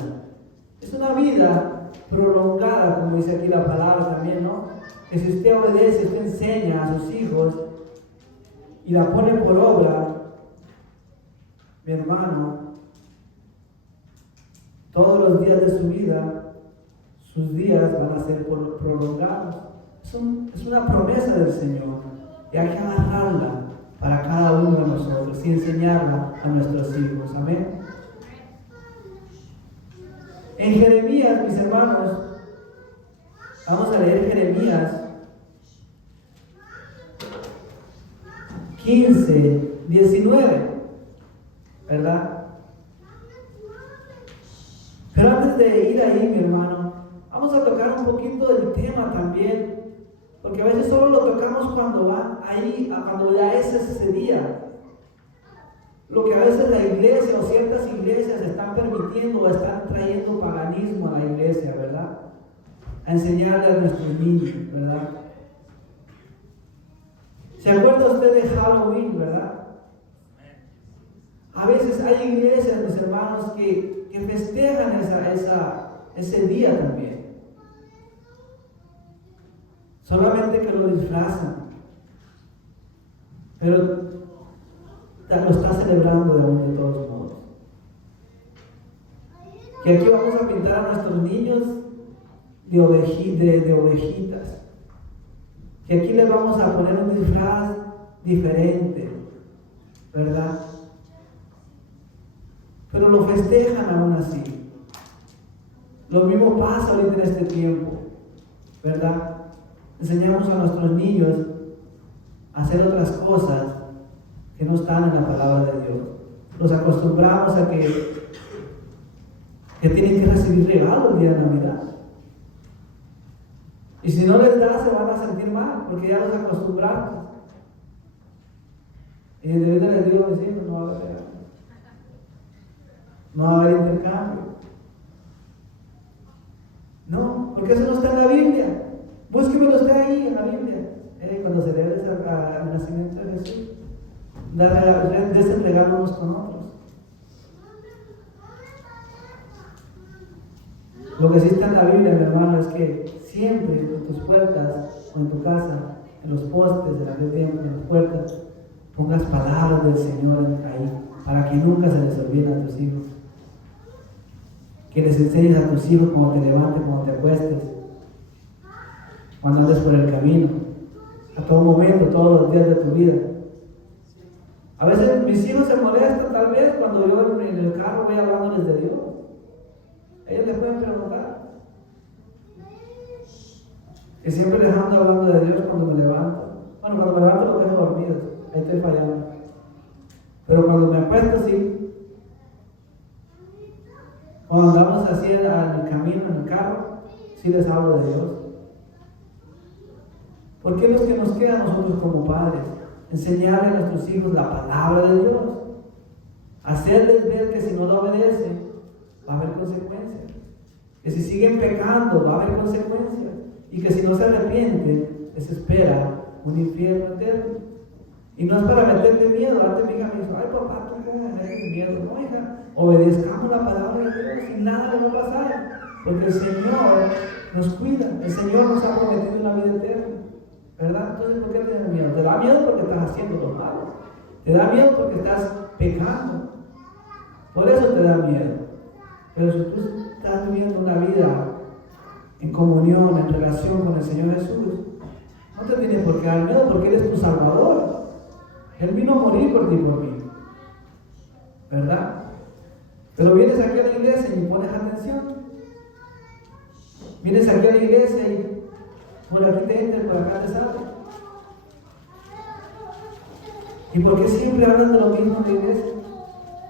Es una vida prolongada, como dice aquí la palabra también, ¿no? Que si usted obedece, usted enseña a sus hijos y la pone por obra, mi hermano, todos los días de su vida, sus días van a ser prolongados. Es una promesa del Señor y hay que agarrarla para cada uno de nosotros y enseñarla a nuestros hijos. Amén. En Jeremías, mis hermanos, vamos a leer Jeremías 15:19, ¿verdad? Pero antes de ir ahí, mi hermano, vamos a tocar un poquito del tema también Porque a veces solo lo tocamos cuando va ahí, cuando ya es ese día. Lo que a veces la iglesia o ciertas iglesias están permitiendo o están trayendo paganismo a la iglesia, ¿verdad? A enseñarle a nuestros niños, ¿verdad? ¿Se acuerda usted de Halloween, verdad? A veces hay iglesias, mis hermanos, que festejan ese día también. Solamente que lo disfrazan. Pero lo está celebrando de todos modos. Que aquí vamos a pintar a nuestros niños de ovejitas. Que aquí les vamos a poner un disfraz diferente, ¿verdad? Pero lo festejan aún así. Lo mismo pasa ahorita en este tiempo, ¿verdad? Enseñamos a nuestros niños a hacer otras cosas que no están en la palabra de Dios. Los acostumbramos a que tienen que recibir regalos el día de Navidad. Y si no les da, se van a sentir mal, porque ya los acostumbramos. Y desde ahorita les digo a mis hijos, no va a haber regalo. No va a haber intercambio. No, porque eso no está en la Biblia. Búsquemelo usted ahí en la Biblia. Cuando se debe al nacimiento de Jesús, desentregarnos unos con otros. Lo que sí está en la Biblia, mi hermano, es que siempre en tus puertas o en tu casa, en los postes de la templo, en las puertas, pongas palabras del Señor ahí, para que nunca se les olvide a tus hijos. Que les enseñes a tus hijos cuando te levantes, cuando te acuestes, cuando andes por el camino, a todo momento, todos los días de tu vida. A veces mis hijos se molestan tal vez cuando yo en el carro voy hablándoles de Dios. Ellos les pueden preguntar. Que siempre les ando hablando de Dios cuando me levanto. Bueno, cuando me levanto los dejo dormidos, ahí estoy fallando. Pero cuando me acuesto, sí. Cuando andamos así en el camino, en el carro, sí les hablo de Dios. Porque es lo que nos queda a nosotros como padres, enseñarle a nuestros hijos la palabra de Dios, hacerles ver que si no lo obedecen, va a haber consecuencias, que si siguen pecando, va a haber consecuencias, y que si no se arrepienten, les espera un infierno eterno. Y no es para meterle miedo. Antes mi hija me dijo, ay papá, tú no me metes miedo. No, hija, obedezcamos la palabra de Dios y nada le va a pasar, porque el Señor nos cuida, el Señor nos ha prometido una vida eterna, ¿verdad? Entonces, ¿por qué tienes miedo? Te da miedo porque estás haciendo lo malo, te da miedo porque estás pecando, por eso te da miedo. Pero si tú estás viviendo una vida en comunión, en relación con el Señor Jesús, no te tienes por qué dar miedo, porque Él es tu Salvador. Él vino a morir por ti y por mí, ¿verdad? Pero vienes aquí a la iglesia y me pones atención. Vienes aquí a la iglesia y por aquí te entras, por acá te sales. ¿Y por qué siempre hablan de lo mismo en la iglesia?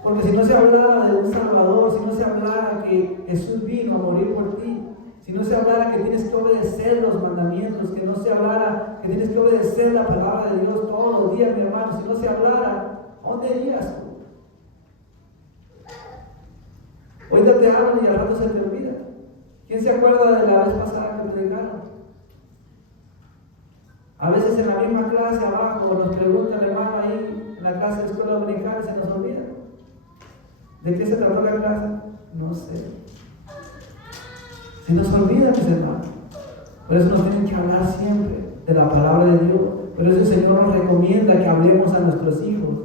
Porque si no se hablara de un Salvador, si no se hablara que Jesús vino a morir por ti, si no se hablara que tienes que obedecer los mandamientos, que no se hablara que tienes que obedecer la palabra de Dios todos los días, mi hermano, si no se hablara, ¿a dónde irías tú? Ahorita te hablan y al rato se te olvida. ¿Quién se acuerda de la vez pasada que predicaron? A veces en la misma clase abajo nos pregunta el hermano ahí en la clase de escuela dominical y se nos olvida. ¿De qué se trató la clase? No sé. Se nos olvida, mis hermanos. Por eso nos tienen que hablar siempre de la palabra de Dios. Por eso el Señor nos recomienda que hablemos a nuestros hijos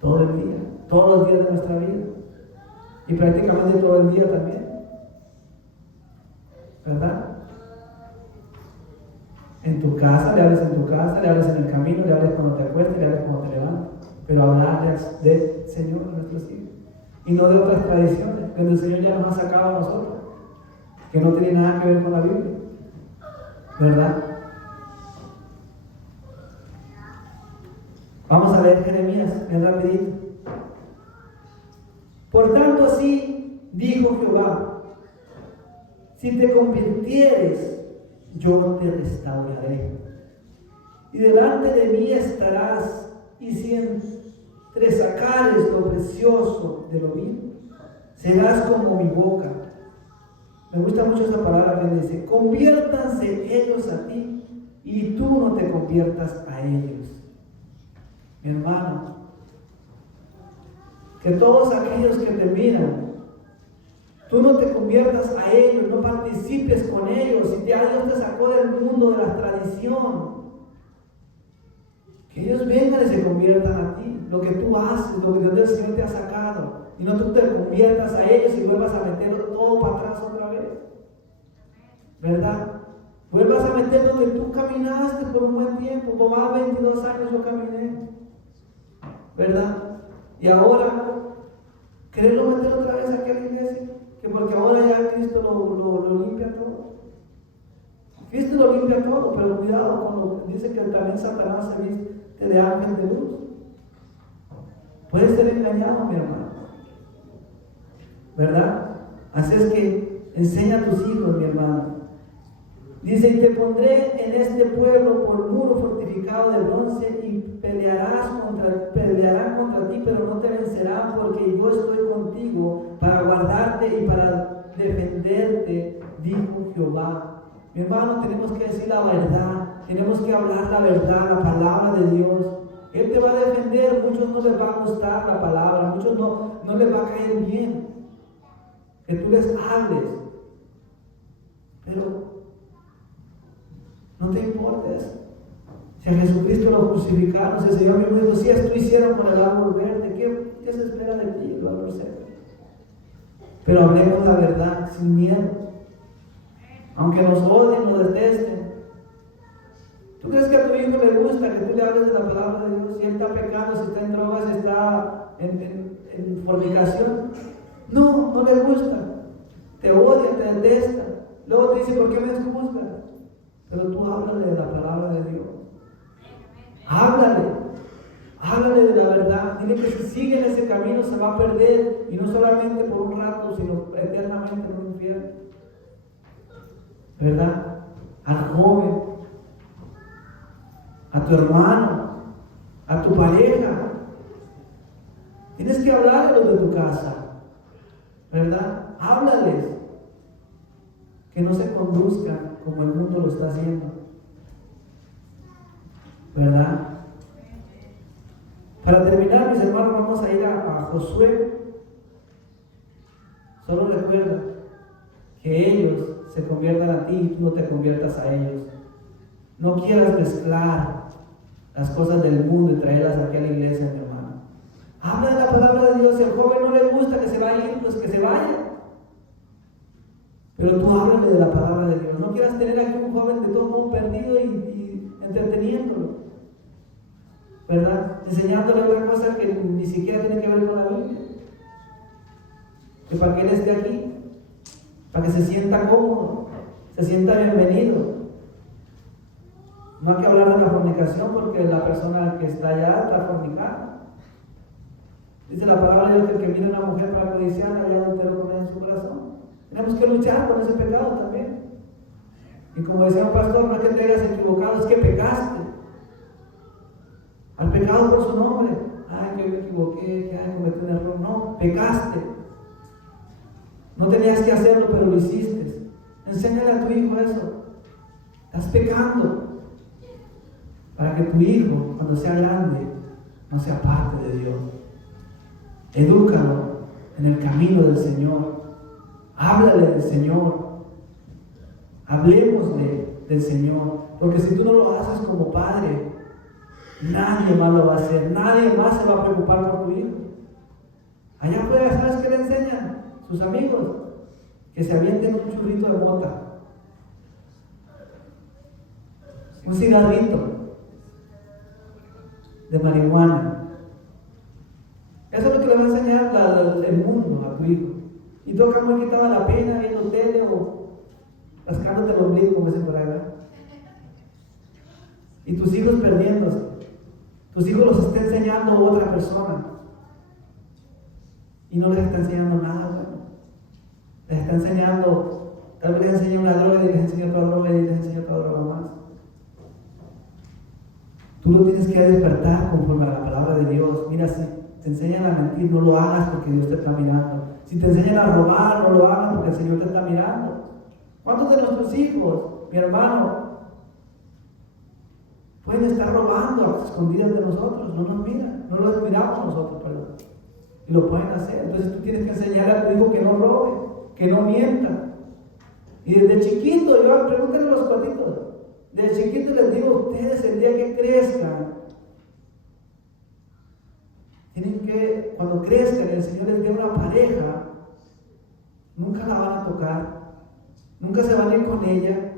todo el día, todos los días de nuestra vida. Y prácticamente todo el día también. ¿Verdad? En tu casa, le hables en tu casa, le hables en el camino, le hables cuando te acuestes, le hables cuando te levantas. Pero hablarles del Señor a nuestros hijos. Y no de otras tradiciones, que el Señor ya nos ha sacado a nosotros, que no tiene nada que ver con la Biblia. ¿Verdad? Vamos a leer Jeremías, bien rapidito. Por tanto así dijo Jehová, si te convirtieres yo te restauraré. Y delante de mí estarás, y si entresacares lo precioso de lo vil, serás como mi boca. Me gusta mucho esa palabra que dice, conviértanse ellos a ti, y tú no te conviertas a ellos. Mi hermano, que todos aquellos que te miran, tú no te conviertas a ellos, no participes con ellos. Si ya Dios te sacó del mundo de la tradición, que ellos vengan y se conviertan a ti, lo que tú haces, lo que Dios del Señor te ha sacado, y no tú te conviertas a ellos y vuelvas a meter todo para atrás otra vez, ¿verdad? Vuelvas a meter donde tú caminaste por un buen tiempo, por más de 22 años yo caminé, ¿verdad? Y ahora, ¿quererlo meter otra vez aquí a la iglesia? Que porque ahora ya Cristo lo limpia todo. Cristo lo limpia todo, pero cuidado con lo que dice que también Satanás se viste de ángel de luz. Puedes ser engañado, mi hermano, ¿verdad? Así es que enseña a tus hijos, mi hermano. Dice, y te pondré en este pueblo por muro fortificado de bronce, y pelearán contra ti, pero no te vencerán, porque yo estoy contigo para guardarte y para defenderte, dijo Jehová. Mi hermano, tenemos que decir la verdad, tenemos que hablar la verdad, la palabra de Dios. Él te va a defender. Muchos no les va a gustar la palabra, muchos no les va a caer bien que tú les hables, pero no te importa eso. Si a Jesucristo lo crucificaron, si el Señor mismo dijo, si esto hicieron con el árbol verde, ¿qué se espera de ti, el árbol seco? Pero hablemos la verdad sin miedo. Aunque nos odien, nos detesten. ¿Tú crees que a tu hijo le gusta que tú le hables de la palabra de Dios? Si él está pecando, si está en drogas, si está en fornicación. No le gusta. Te odia, te detesta. Luego te dice, ¿por qué me juzgas? Pero tú háblale de la palabra de Dios. Háblale de la verdad. Dile que si sigue en ese camino se va a perder, y no solamente por un rato, sino eternamente en un infierno, ¿verdad? Al joven, a tu hermano, a tu pareja. Tienes que hablarle de tu casa, ¿verdad? Háblales, que no se conduzcan como el mundo lo está haciendo, ¿verdad? Para terminar, mis hermanos, vamos a ir a Josué. Solo recuerda que ellos se conviertan a ti y tú no te conviertas a ellos. No quieras mezclar las cosas del mundo y traerlas aquí a la iglesia, mi hermano. Habla de la palabra de Dios. Si al joven no le gusta que se vaya a ir, pues que se vaya. Pero tú háblale de la palabra de Dios. No quieras tener aquí un joven de todo modo perdido y entreteniéndolo, ¿verdad? Enseñándole una cosa que ni siquiera tiene que ver con la Biblia. Que para que él esté aquí, para que se sienta cómodo, se sienta bienvenido. No hay que hablar de la fornicación, porque la persona que está allá está fornicando. Dice la palabra de Dios que el que mira a una mujer para codiciarla ya adulteró con ella en su corazón. Tenemos que luchar con ese pecado también. Y como decía un pastor, no es que te hayas equivocado, es que pecaste. Al pecado por su nombre. Ay, que me equivoqué, que cometí un error. No, pecaste. No tenías que hacerlo, pero lo hiciste. Enséñale a tu hijo eso. Estás pecando. Para que tu hijo, cuando sea grande, no sea parte de Dios. Edúcalo en el camino del Señor. Háblale del Señor. Hablemosle del Señor. Porque si tú no lo haces como padre, nadie más lo va a hacer. Nadie más se va a preocupar por tu hijo. Allá afuera, ¿sabes qué le enseñan sus amigos? Que se avienten un churrito de mota, un cigarrito de marihuana. Eso es lo que le va a enseñar el mundo a tu hijo. Y tú acá me quitaba la pena viendo tele o rascándote el ombligo, como dicen por ahí, ¿verdad? Y tus hijos perdiéndose. Tus hijos los está enseñando otra persona. Y no les está enseñando nada bueno. Les está enseñando Tal vez les enseña una droga y les enseña otra droga y les enseña otra droga más. Tú lo tienes que despertar conforme a la palabra de Dios. Mira, si te enseñan a mentir, no lo hagas porque Dios te está mirando. Si te enseñan a robar, no lo hagas porque el Señor te está mirando. ¿Cuántos de nuestros hijos, mi hermano, pueden estar robando a escondidas de nosotros? No nos miran, no los miramos nosotros, perdón. Y lo pueden hacer. Entonces tú tienes que enseñar a tu hijo que no robe, que no mienta. Y desde chiquito, pregúntale a los cuatitos, desde chiquito les digo a ustedes, el día que crezcan, tienen que, cuando crezcan, el Señor les dé una pareja, nunca la van a tocar, nunca se van a ir con ella,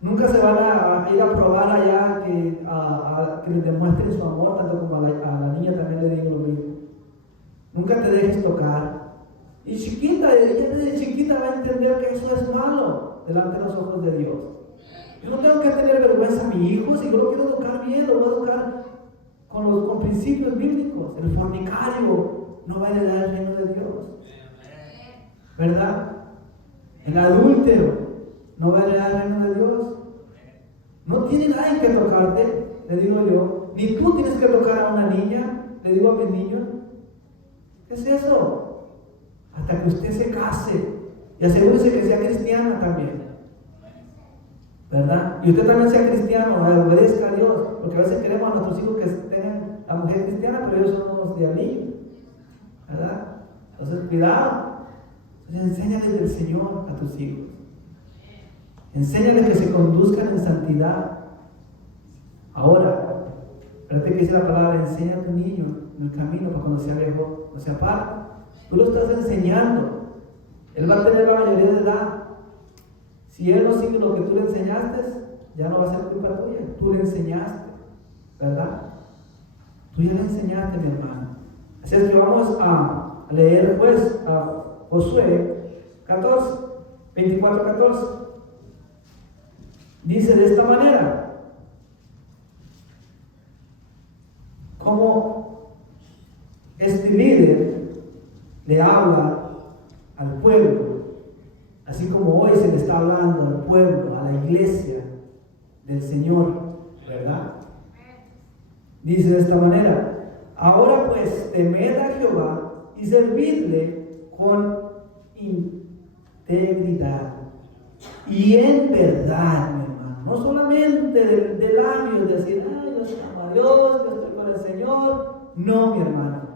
nunca se van a ir a probar allá que les demuestren su amor, tanto como a la niña también le digo lo mismo. Nunca te dejes tocar. Y chiquita, ella desde chiquita va a entender que eso es malo delante de los ojos de Dios. Yo no tengo que tener vergüenza a mi hijo, si yo lo quiero educar bien, lo voy a educar con principios bíblicos. El fornicario no va a heredar el reino de Dios, ¿verdad? El adúltero no va a heredar el reino de Dios. No tiene nadie que tocarte, le digo yo. Ni tú tienes que tocar a una niña, le digo a mis niños. ¿Qué es eso? Hasta que usted se case y asegúrese que sea cristiana también, ¿verdad? Y usted también sea cristiano, obedezca a Dios, porque a veces queremos a nuestros hijos que tengan la mujer cristiana, pero ellos son unos diablillos, ¿verdad? Entonces, cuidado. Entonces, enséñales del Señor a tus hijos. Enséñales que se conduzcan en santidad. Ahora, fíjate que dice la palabra, enseña a tu niño en el camino para cuando sea viejo no se aparte. Tú lo estás enseñando. Él va a tener la mayoría de edad. Si él no sigue lo que tú le enseñaste, ya no va a ser culpa tuya. Tú le enseñaste, ¿verdad? Tú ya le enseñaste, mi hermano. Así es que vamos a leer pues a Josué 14, 24-14. Dice de esta manera: como este líder le habla al pueblo, así como hoy se le está hablando al pueblo, a la iglesia del Señor, ¿verdad? Dice de esta manera: ahora pues temed a Jehová y servidle con integridad y en verdad, mi hermano. No solamente de labios decir, ay, yo amo a Dios, yo estoy con el Señor. No, mi hermano.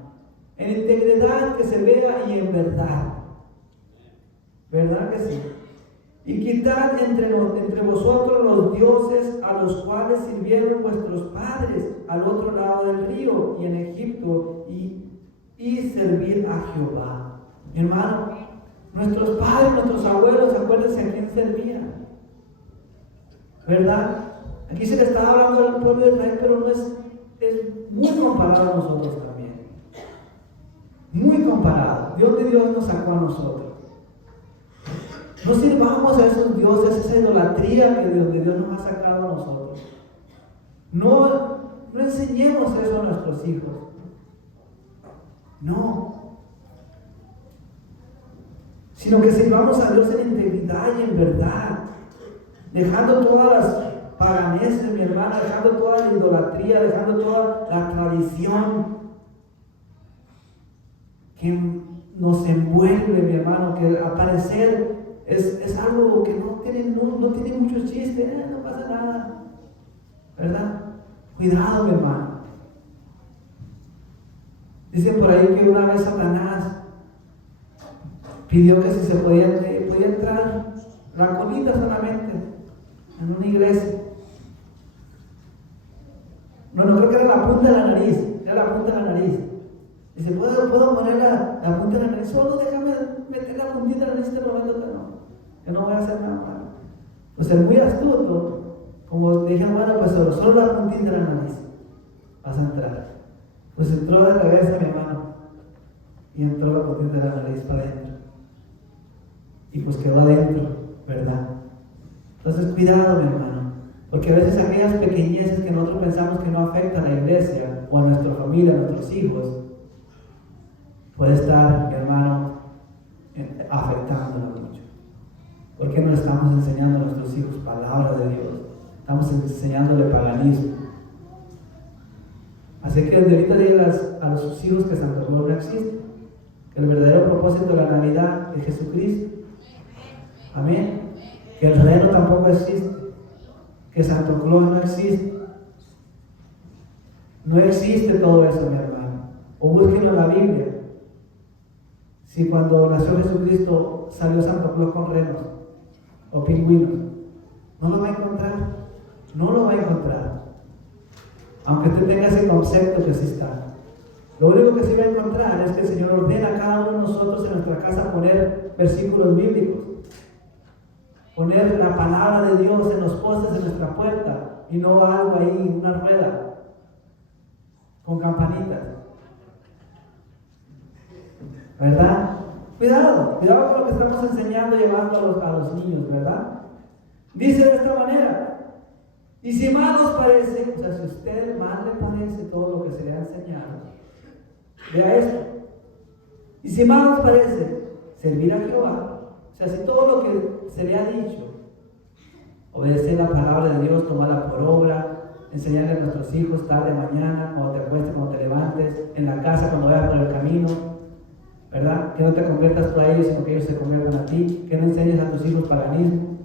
En integridad que se vea y en verdad. ¿Verdad que sí? Y quitad entre vosotros los dioses a los cuales sirvieron vuestros padres al otro lado del río y en Egipto, y servir a Jehová. Mi hermano, nuestros padres, nuestros abuelos, acuérdense a quién servían, ¿verdad? Aquí se le está hablando al pueblo de Israel, pero no es muy comparado a nosotros también. Muy comparado. Dios de Dios nos sacó a nosotros. No sirvamos a esos dioses, esa idolatría que de Dios nos ha sacado a nosotros. No enseñemos eso a nuestros hijos. No. Sino que sirvamos a Dios en integridad y en verdad. Dejando todas las paganeces, mi hermana, dejando toda la idolatría, dejando toda la tradición que nos envuelve, mi hermano, que al parecer es algo que no tiene mucho chiste, no pasa nada, ¿verdad? Cuidado, mi hermano. Dicen por ahí que una vez Satanás pidió que si se podía entrar la colita solamente en una iglesia. No creo que era la punta de la nariz, era la punta de la nariz. Dice, ¿puedo poner la punta de la nariz? Solo déjame meter la puntita de la nariz en este momento, que no voy a hacer nada malo. Pues el muy astuto, como dije, bueno, pues solo la puntita de la nariz vas a entrar. Pues entró de cabeza, mi hermano, y entró la puntita de la nariz para adentro. Y pues quedó adentro, ¿verdad? Entonces, cuidado, mi hermano, porque a veces aquellas pequeñeces que nosotros pensamos que no afectan a la iglesia o a nuestra familia, a nuestros hijos, puede estar, mi hermano, afectándola mucho. ¿Por qué no estamos enseñando a nuestros hijos palabra de Dios? Estamos enseñándole paganismo. Así que desde ahorita díganle a sus hijos que Santo Claus no existe, que el verdadero propósito de la Navidad es Jesucristo. Amén. Que el reino tampoco existe, que Santo Claus no existe. No existe todo eso, mi hermano. O búsquenlo en la Biblia. Si cuando nació Jesucristo salió Santo Claus con renos o pingüinos, no lo va a encontrar. No lo va a encontrar. Aunque usted tenga ese concepto que sí está. Lo único que sí va a encontrar es que el Señor ordena a cada uno de nosotros en nuestra casa poner versículos bíblicos. Poner la palabra de Dios en los postes de nuestra puerta y no algo ahí, una rueda con campanitas. ¿Verdad? Cuidado con lo que estamos enseñando y llevando a los niños, ¿verdad? Dice de esta manera: y si mal os parece, o sea, si a usted mal le parece todo lo que se le ha enseñado, vea esto. Y si mal os parece servir a Jehová, o sea, si todo lo que se le ha dicho, obedecer la palabra de Dios, tomarla por obra, enseñarle a nuestros hijos tarde, mañana, cuando te acuestes, cuando te levantes, en la casa, cuando vayas por el camino, ¿verdad? Que no te conviertas tú a ellos, sino que ellos se conviertan a ti. Que no enseñes a tus hijos paganismo,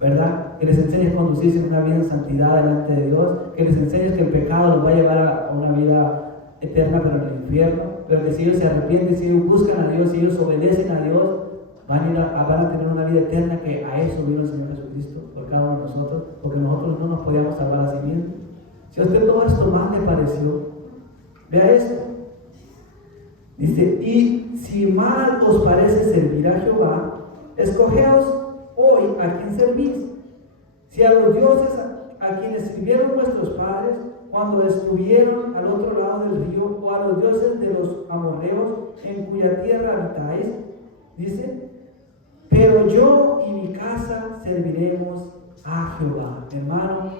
¿verdad? Que les enseñes a conducirse en una vida en santidad delante de Dios. Que les enseñes que el pecado los va a llevar a una vida eterna, pero en el infierno. Pero que si ellos se arrepienten, si ellos buscan a Dios, si ellos obedecen a Dios, van a tener una vida eterna, que a eso vino el Señor Jesucristo por cada uno de nosotros, porque nosotros no nos podíamos salvar a sí mismos. Si a usted todo esto mal le pareció, vea esto. Dice: y si mal os parece servir a Jehová, escogeos hoy a quien servís. Si a los dioses a quienes sirvieron vuestros padres cuando estuvieron al otro lado del río, o a los dioses de los amorreos en cuya tierra habitáis, dice: pero yo y mi casa serviremos a Jehová. Hermano,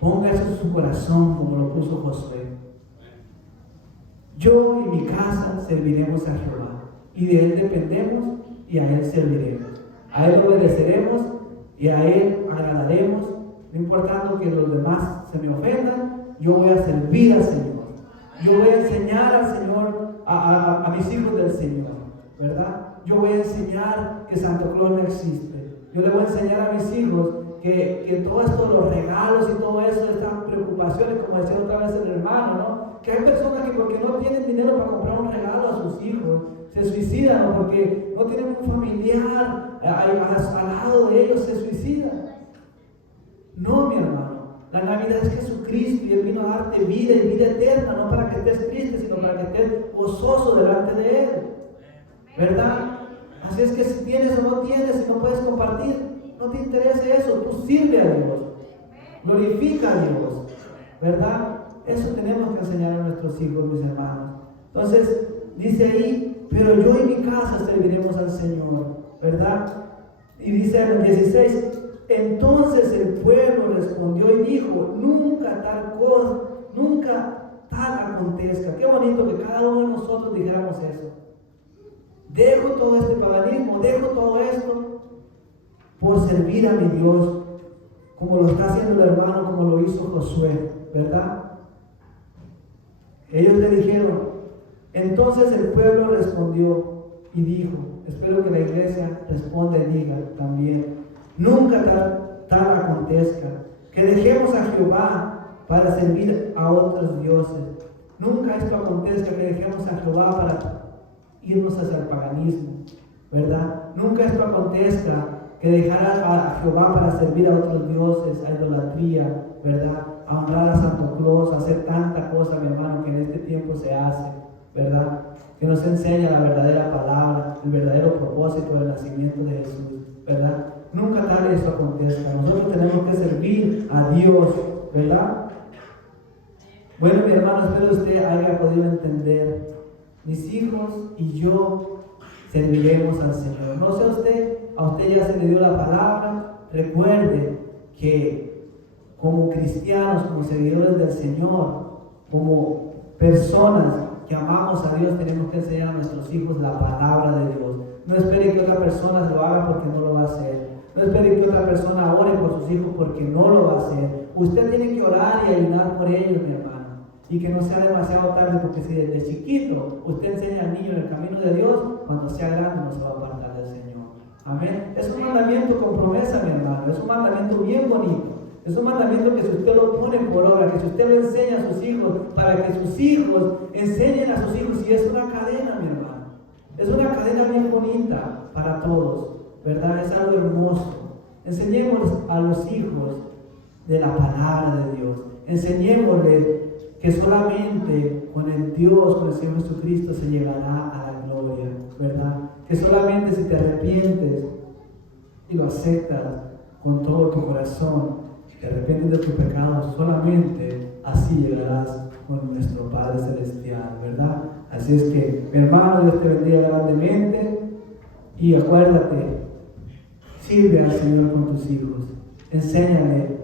ponga eso en su corazón como lo puso Josué. Yo y mi casa serviremos a Jehová, y de Él dependemos y a Él serviremos. A Él obedeceremos y a Él agradaremos, no importando que los demás se me ofendan. Yo voy a servir al Señor. Yo voy a enseñar al Señor, a mis hijos del Señor, ¿verdad? Yo voy a enseñar que Santo Claus no existe. Yo le voy a enseñar a mis hijos que todo esto, los regalos y todo eso, estas preocupaciones, como decía otra vez el hermano, ¿no? Que hay personas que porque no tienen dinero para comprar un regalo a sus hijos, se suicidan, o porque no tienen un familiar al lado de ellos, se suicidan. No, mi hermano, la Navidad es Jesucristo, y Él vino a darte vida y vida eterna, no para que estés triste, sino para que estés gozoso delante de Él, ¿verdad? Así es que si tienes o no tienes, si no puedes compartir, no te interesa eso, tú sirve a Dios, glorifica a Dios, ¿verdad? Eso tenemos que enseñar a nuestros hijos, mis hermanos. Entonces, dice ahí: pero yo y mi casa serviremos al Señor, ¿verdad? Y dice en el 16: entonces el pueblo respondió y dijo: nunca tal acontezca. Qué bonito que cada uno de nosotros dijéramos eso. Dejo todo este paganismo, dejo todo esto por servir a mi Dios, como lo está haciendo el hermano, como lo hizo Josué, ¿verdad? Ellos le dijeron. Entonces el pueblo respondió y dijo, espero que la iglesia responda y diga también: nunca tal acontezca que dejemos a Jehová para servir a otros dioses. Nunca esto acontezca que dejemos a Jehová para irnos hacia el paganismo, ¿verdad? Nunca esto acontezca que dejar a Jehová para servir a otros dioses, a idolatría, ¿verdad? A honrar a Santo Claus, a hacer tanta cosa, mi hermano, que en este tiempo se hace, ¿verdad? Que nos enseña la verdadera palabra, el verdadero propósito del nacimiento de Jesús, ¿verdad? Nunca tal eso acontezca. Nosotros tenemos que servir a Dios, ¿verdad? Bueno, mi hermano, espero usted haya podido entender. Mis hijos y yo serviremos al Señor. No sé a usted ya se le dio la palabra. Recuerde que como cristianos, como seguidores del Señor, como personas que amamos a Dios, tenemos que enseñar a nuestros hijos la palabra de Dios. No espere que otra persona lo haga, porque no lo va a hacer. No espere que otra persona ore por sus hijos porque no lo va a hacer. Usted tiene que orar y ayunar por ellos, mi hermano. Y que no sea demasiado tarde, porque si desde chiquito usted enseña al niño en el camino de Dios, cuando sea grande no se va a apartar del Señor. Amén. Es un mandamiento con promesa, mi hermano. Es un mandamiento bien bonito. Es un mandamiento que si usted lo pone por obra, que si usted lo enseña a sus hijos, para que sus hijos enseñen a sus hijos, y es una cadena, mi hermano. Es una cadena bien bonita para todos, ¿verdad? Es algo hermoso. Enseñemos a los hijos de la palabra de Dios. Enseñémosles que solamente con el Dios, con el Señor Jesucristo se llegará a la gloria, ¿verdad? Que solamente si te arrepientes y lo aceptas con todo tu corazón, te arrepientes de tu pecado, solamente así llegarás con nuestro Padre Celestial, ¿verdad? Así es que, mi hermano, Dios te bendiga grandemente y acuérdate, sirve al Señor con tus hijos, enséñale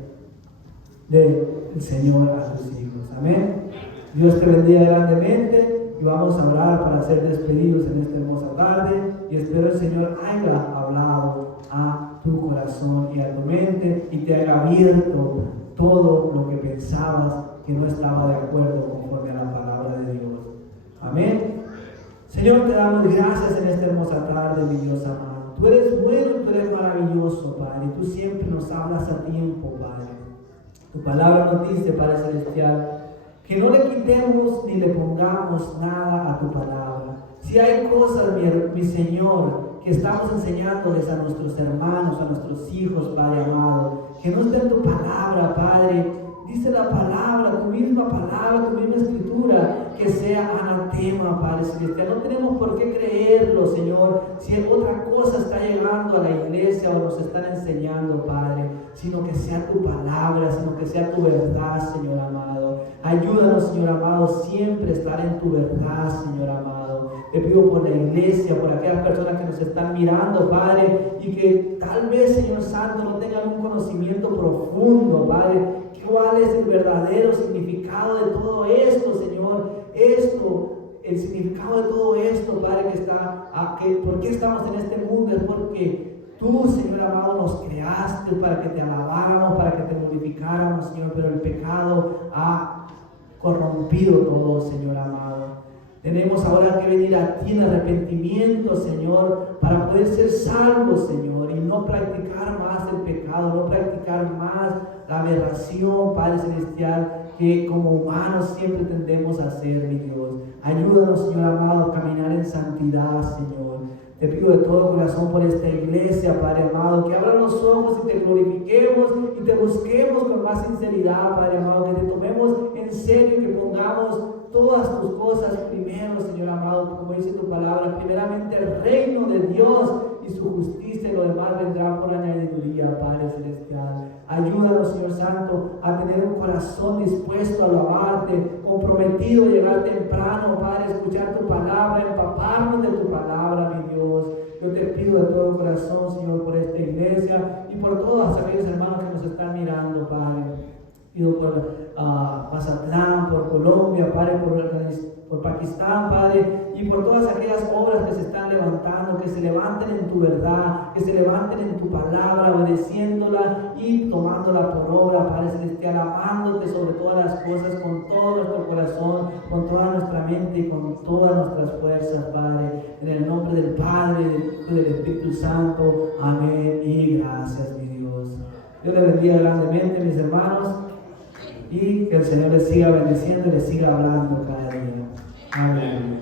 del Señor a tus hijos. Amén. Dios te bendiga grandemente y vamos a orar para ser despedidos en esta hermosa tarde. Y espero el Señor haya hablado a tu corazón y a tu mente y te haya abierto todo lo que pensabas que no estaba de acuerdo conforme a la palabra de Dios. Amén. Señor, te damos gracias en esta hermosa tarde, mi Dios amado. Tú eres bueno y tú eres maravilloso, Padre. Y tú siempre nos hablas a tiempo, Padre. Tu palabra nos dice, Padre Celestial, que no le quitemos ni le pongamos nada a tu palabra. Si hay cosas, mi Señor, que estamos enseñándoles a nuestros hermanos, a nuestros hijos, Padre amado, que no está en tu palabra, Padre. Dice la palabra, tu misma escritura, que sea anatema, Padre Celestial. No tenemos por qué creerlo, Señor, si otra cosa está llegando a la iglesia o nos están enseñando, Padre, sino que sea tu palabra, sino que sea tu verdad, Señor amado. Ayúdanos, Señor amado, siempre a estar en tu verdad, Señor amado. Te pido por la iglesia, por aquellas personas que nos están mirando, Padre, y que tal vez, Señor Santo, no tengan un conocimiento profundo, Padre. ¿Cuál es el verdadero significado de todo esto, Señor? El significado de todo esto, Padre, ¿por qué estamos en este mundo? Es porque tú, Señor amado, nos creaste para que te alabáramos, para que te glorificáramos, Señor, pero el pecado ha corrompido todo, Señor amado. Tenemos ahora que venir a ti en arrepentimiento, Señor, para poder ser salvos, Señor, y no practicar más el pecado, no practicar más la aberración, Padre Celestial, que como humanos siempre tendemos a hacer, mi Dios. Ayúdanos, Señor amado, a caminar en santidad, Señor. Te pido de todo corazón por esta iglesia, Padre amado, que abran los ojos y te glorifiquemos y te busquemos con más sinceridad, Padre amado, que te tomemos en serio y que pongamos todas tus cosas primero, Señor amado, como dice tu palabra, primeramente el reino de Dios y su justicia, y lo demás vendrá por añadiduría, Padre Celestial. Ayúdanos, Señor Santo, a tener un corazón dispuesto a alabarte, comprometido a llegar temprano, Padre, a escuchar tu palabra, empaparnos de tu palabra, mi Dios. Yo te pido de todo corazón, Señor, por esta iglesia y por todos aquellos hermanos que nos están mirando, Padre. Pido por Mazatlán, por Colombia, Padre, por Pakistán, Padre, y por todas aquellas obras que se están levantando, que se levanten en tu verdad, que se levanten en tu palabra, obedeciéndola y tomándola por obra, Padre Celestial, amándote sobre todas las cosas, con todo nuestro corazón, con toda nuestra mente y con todas nuestras fuerzas, Padre, en el nombre del Padre, del Hijo y del Espíritu Santo. Amén y gracias, mi Dios. Dios les bendiga grandemente, mis hermanos, y que el Señor les siga bendiciendo y les siga hablando cada día. Amén.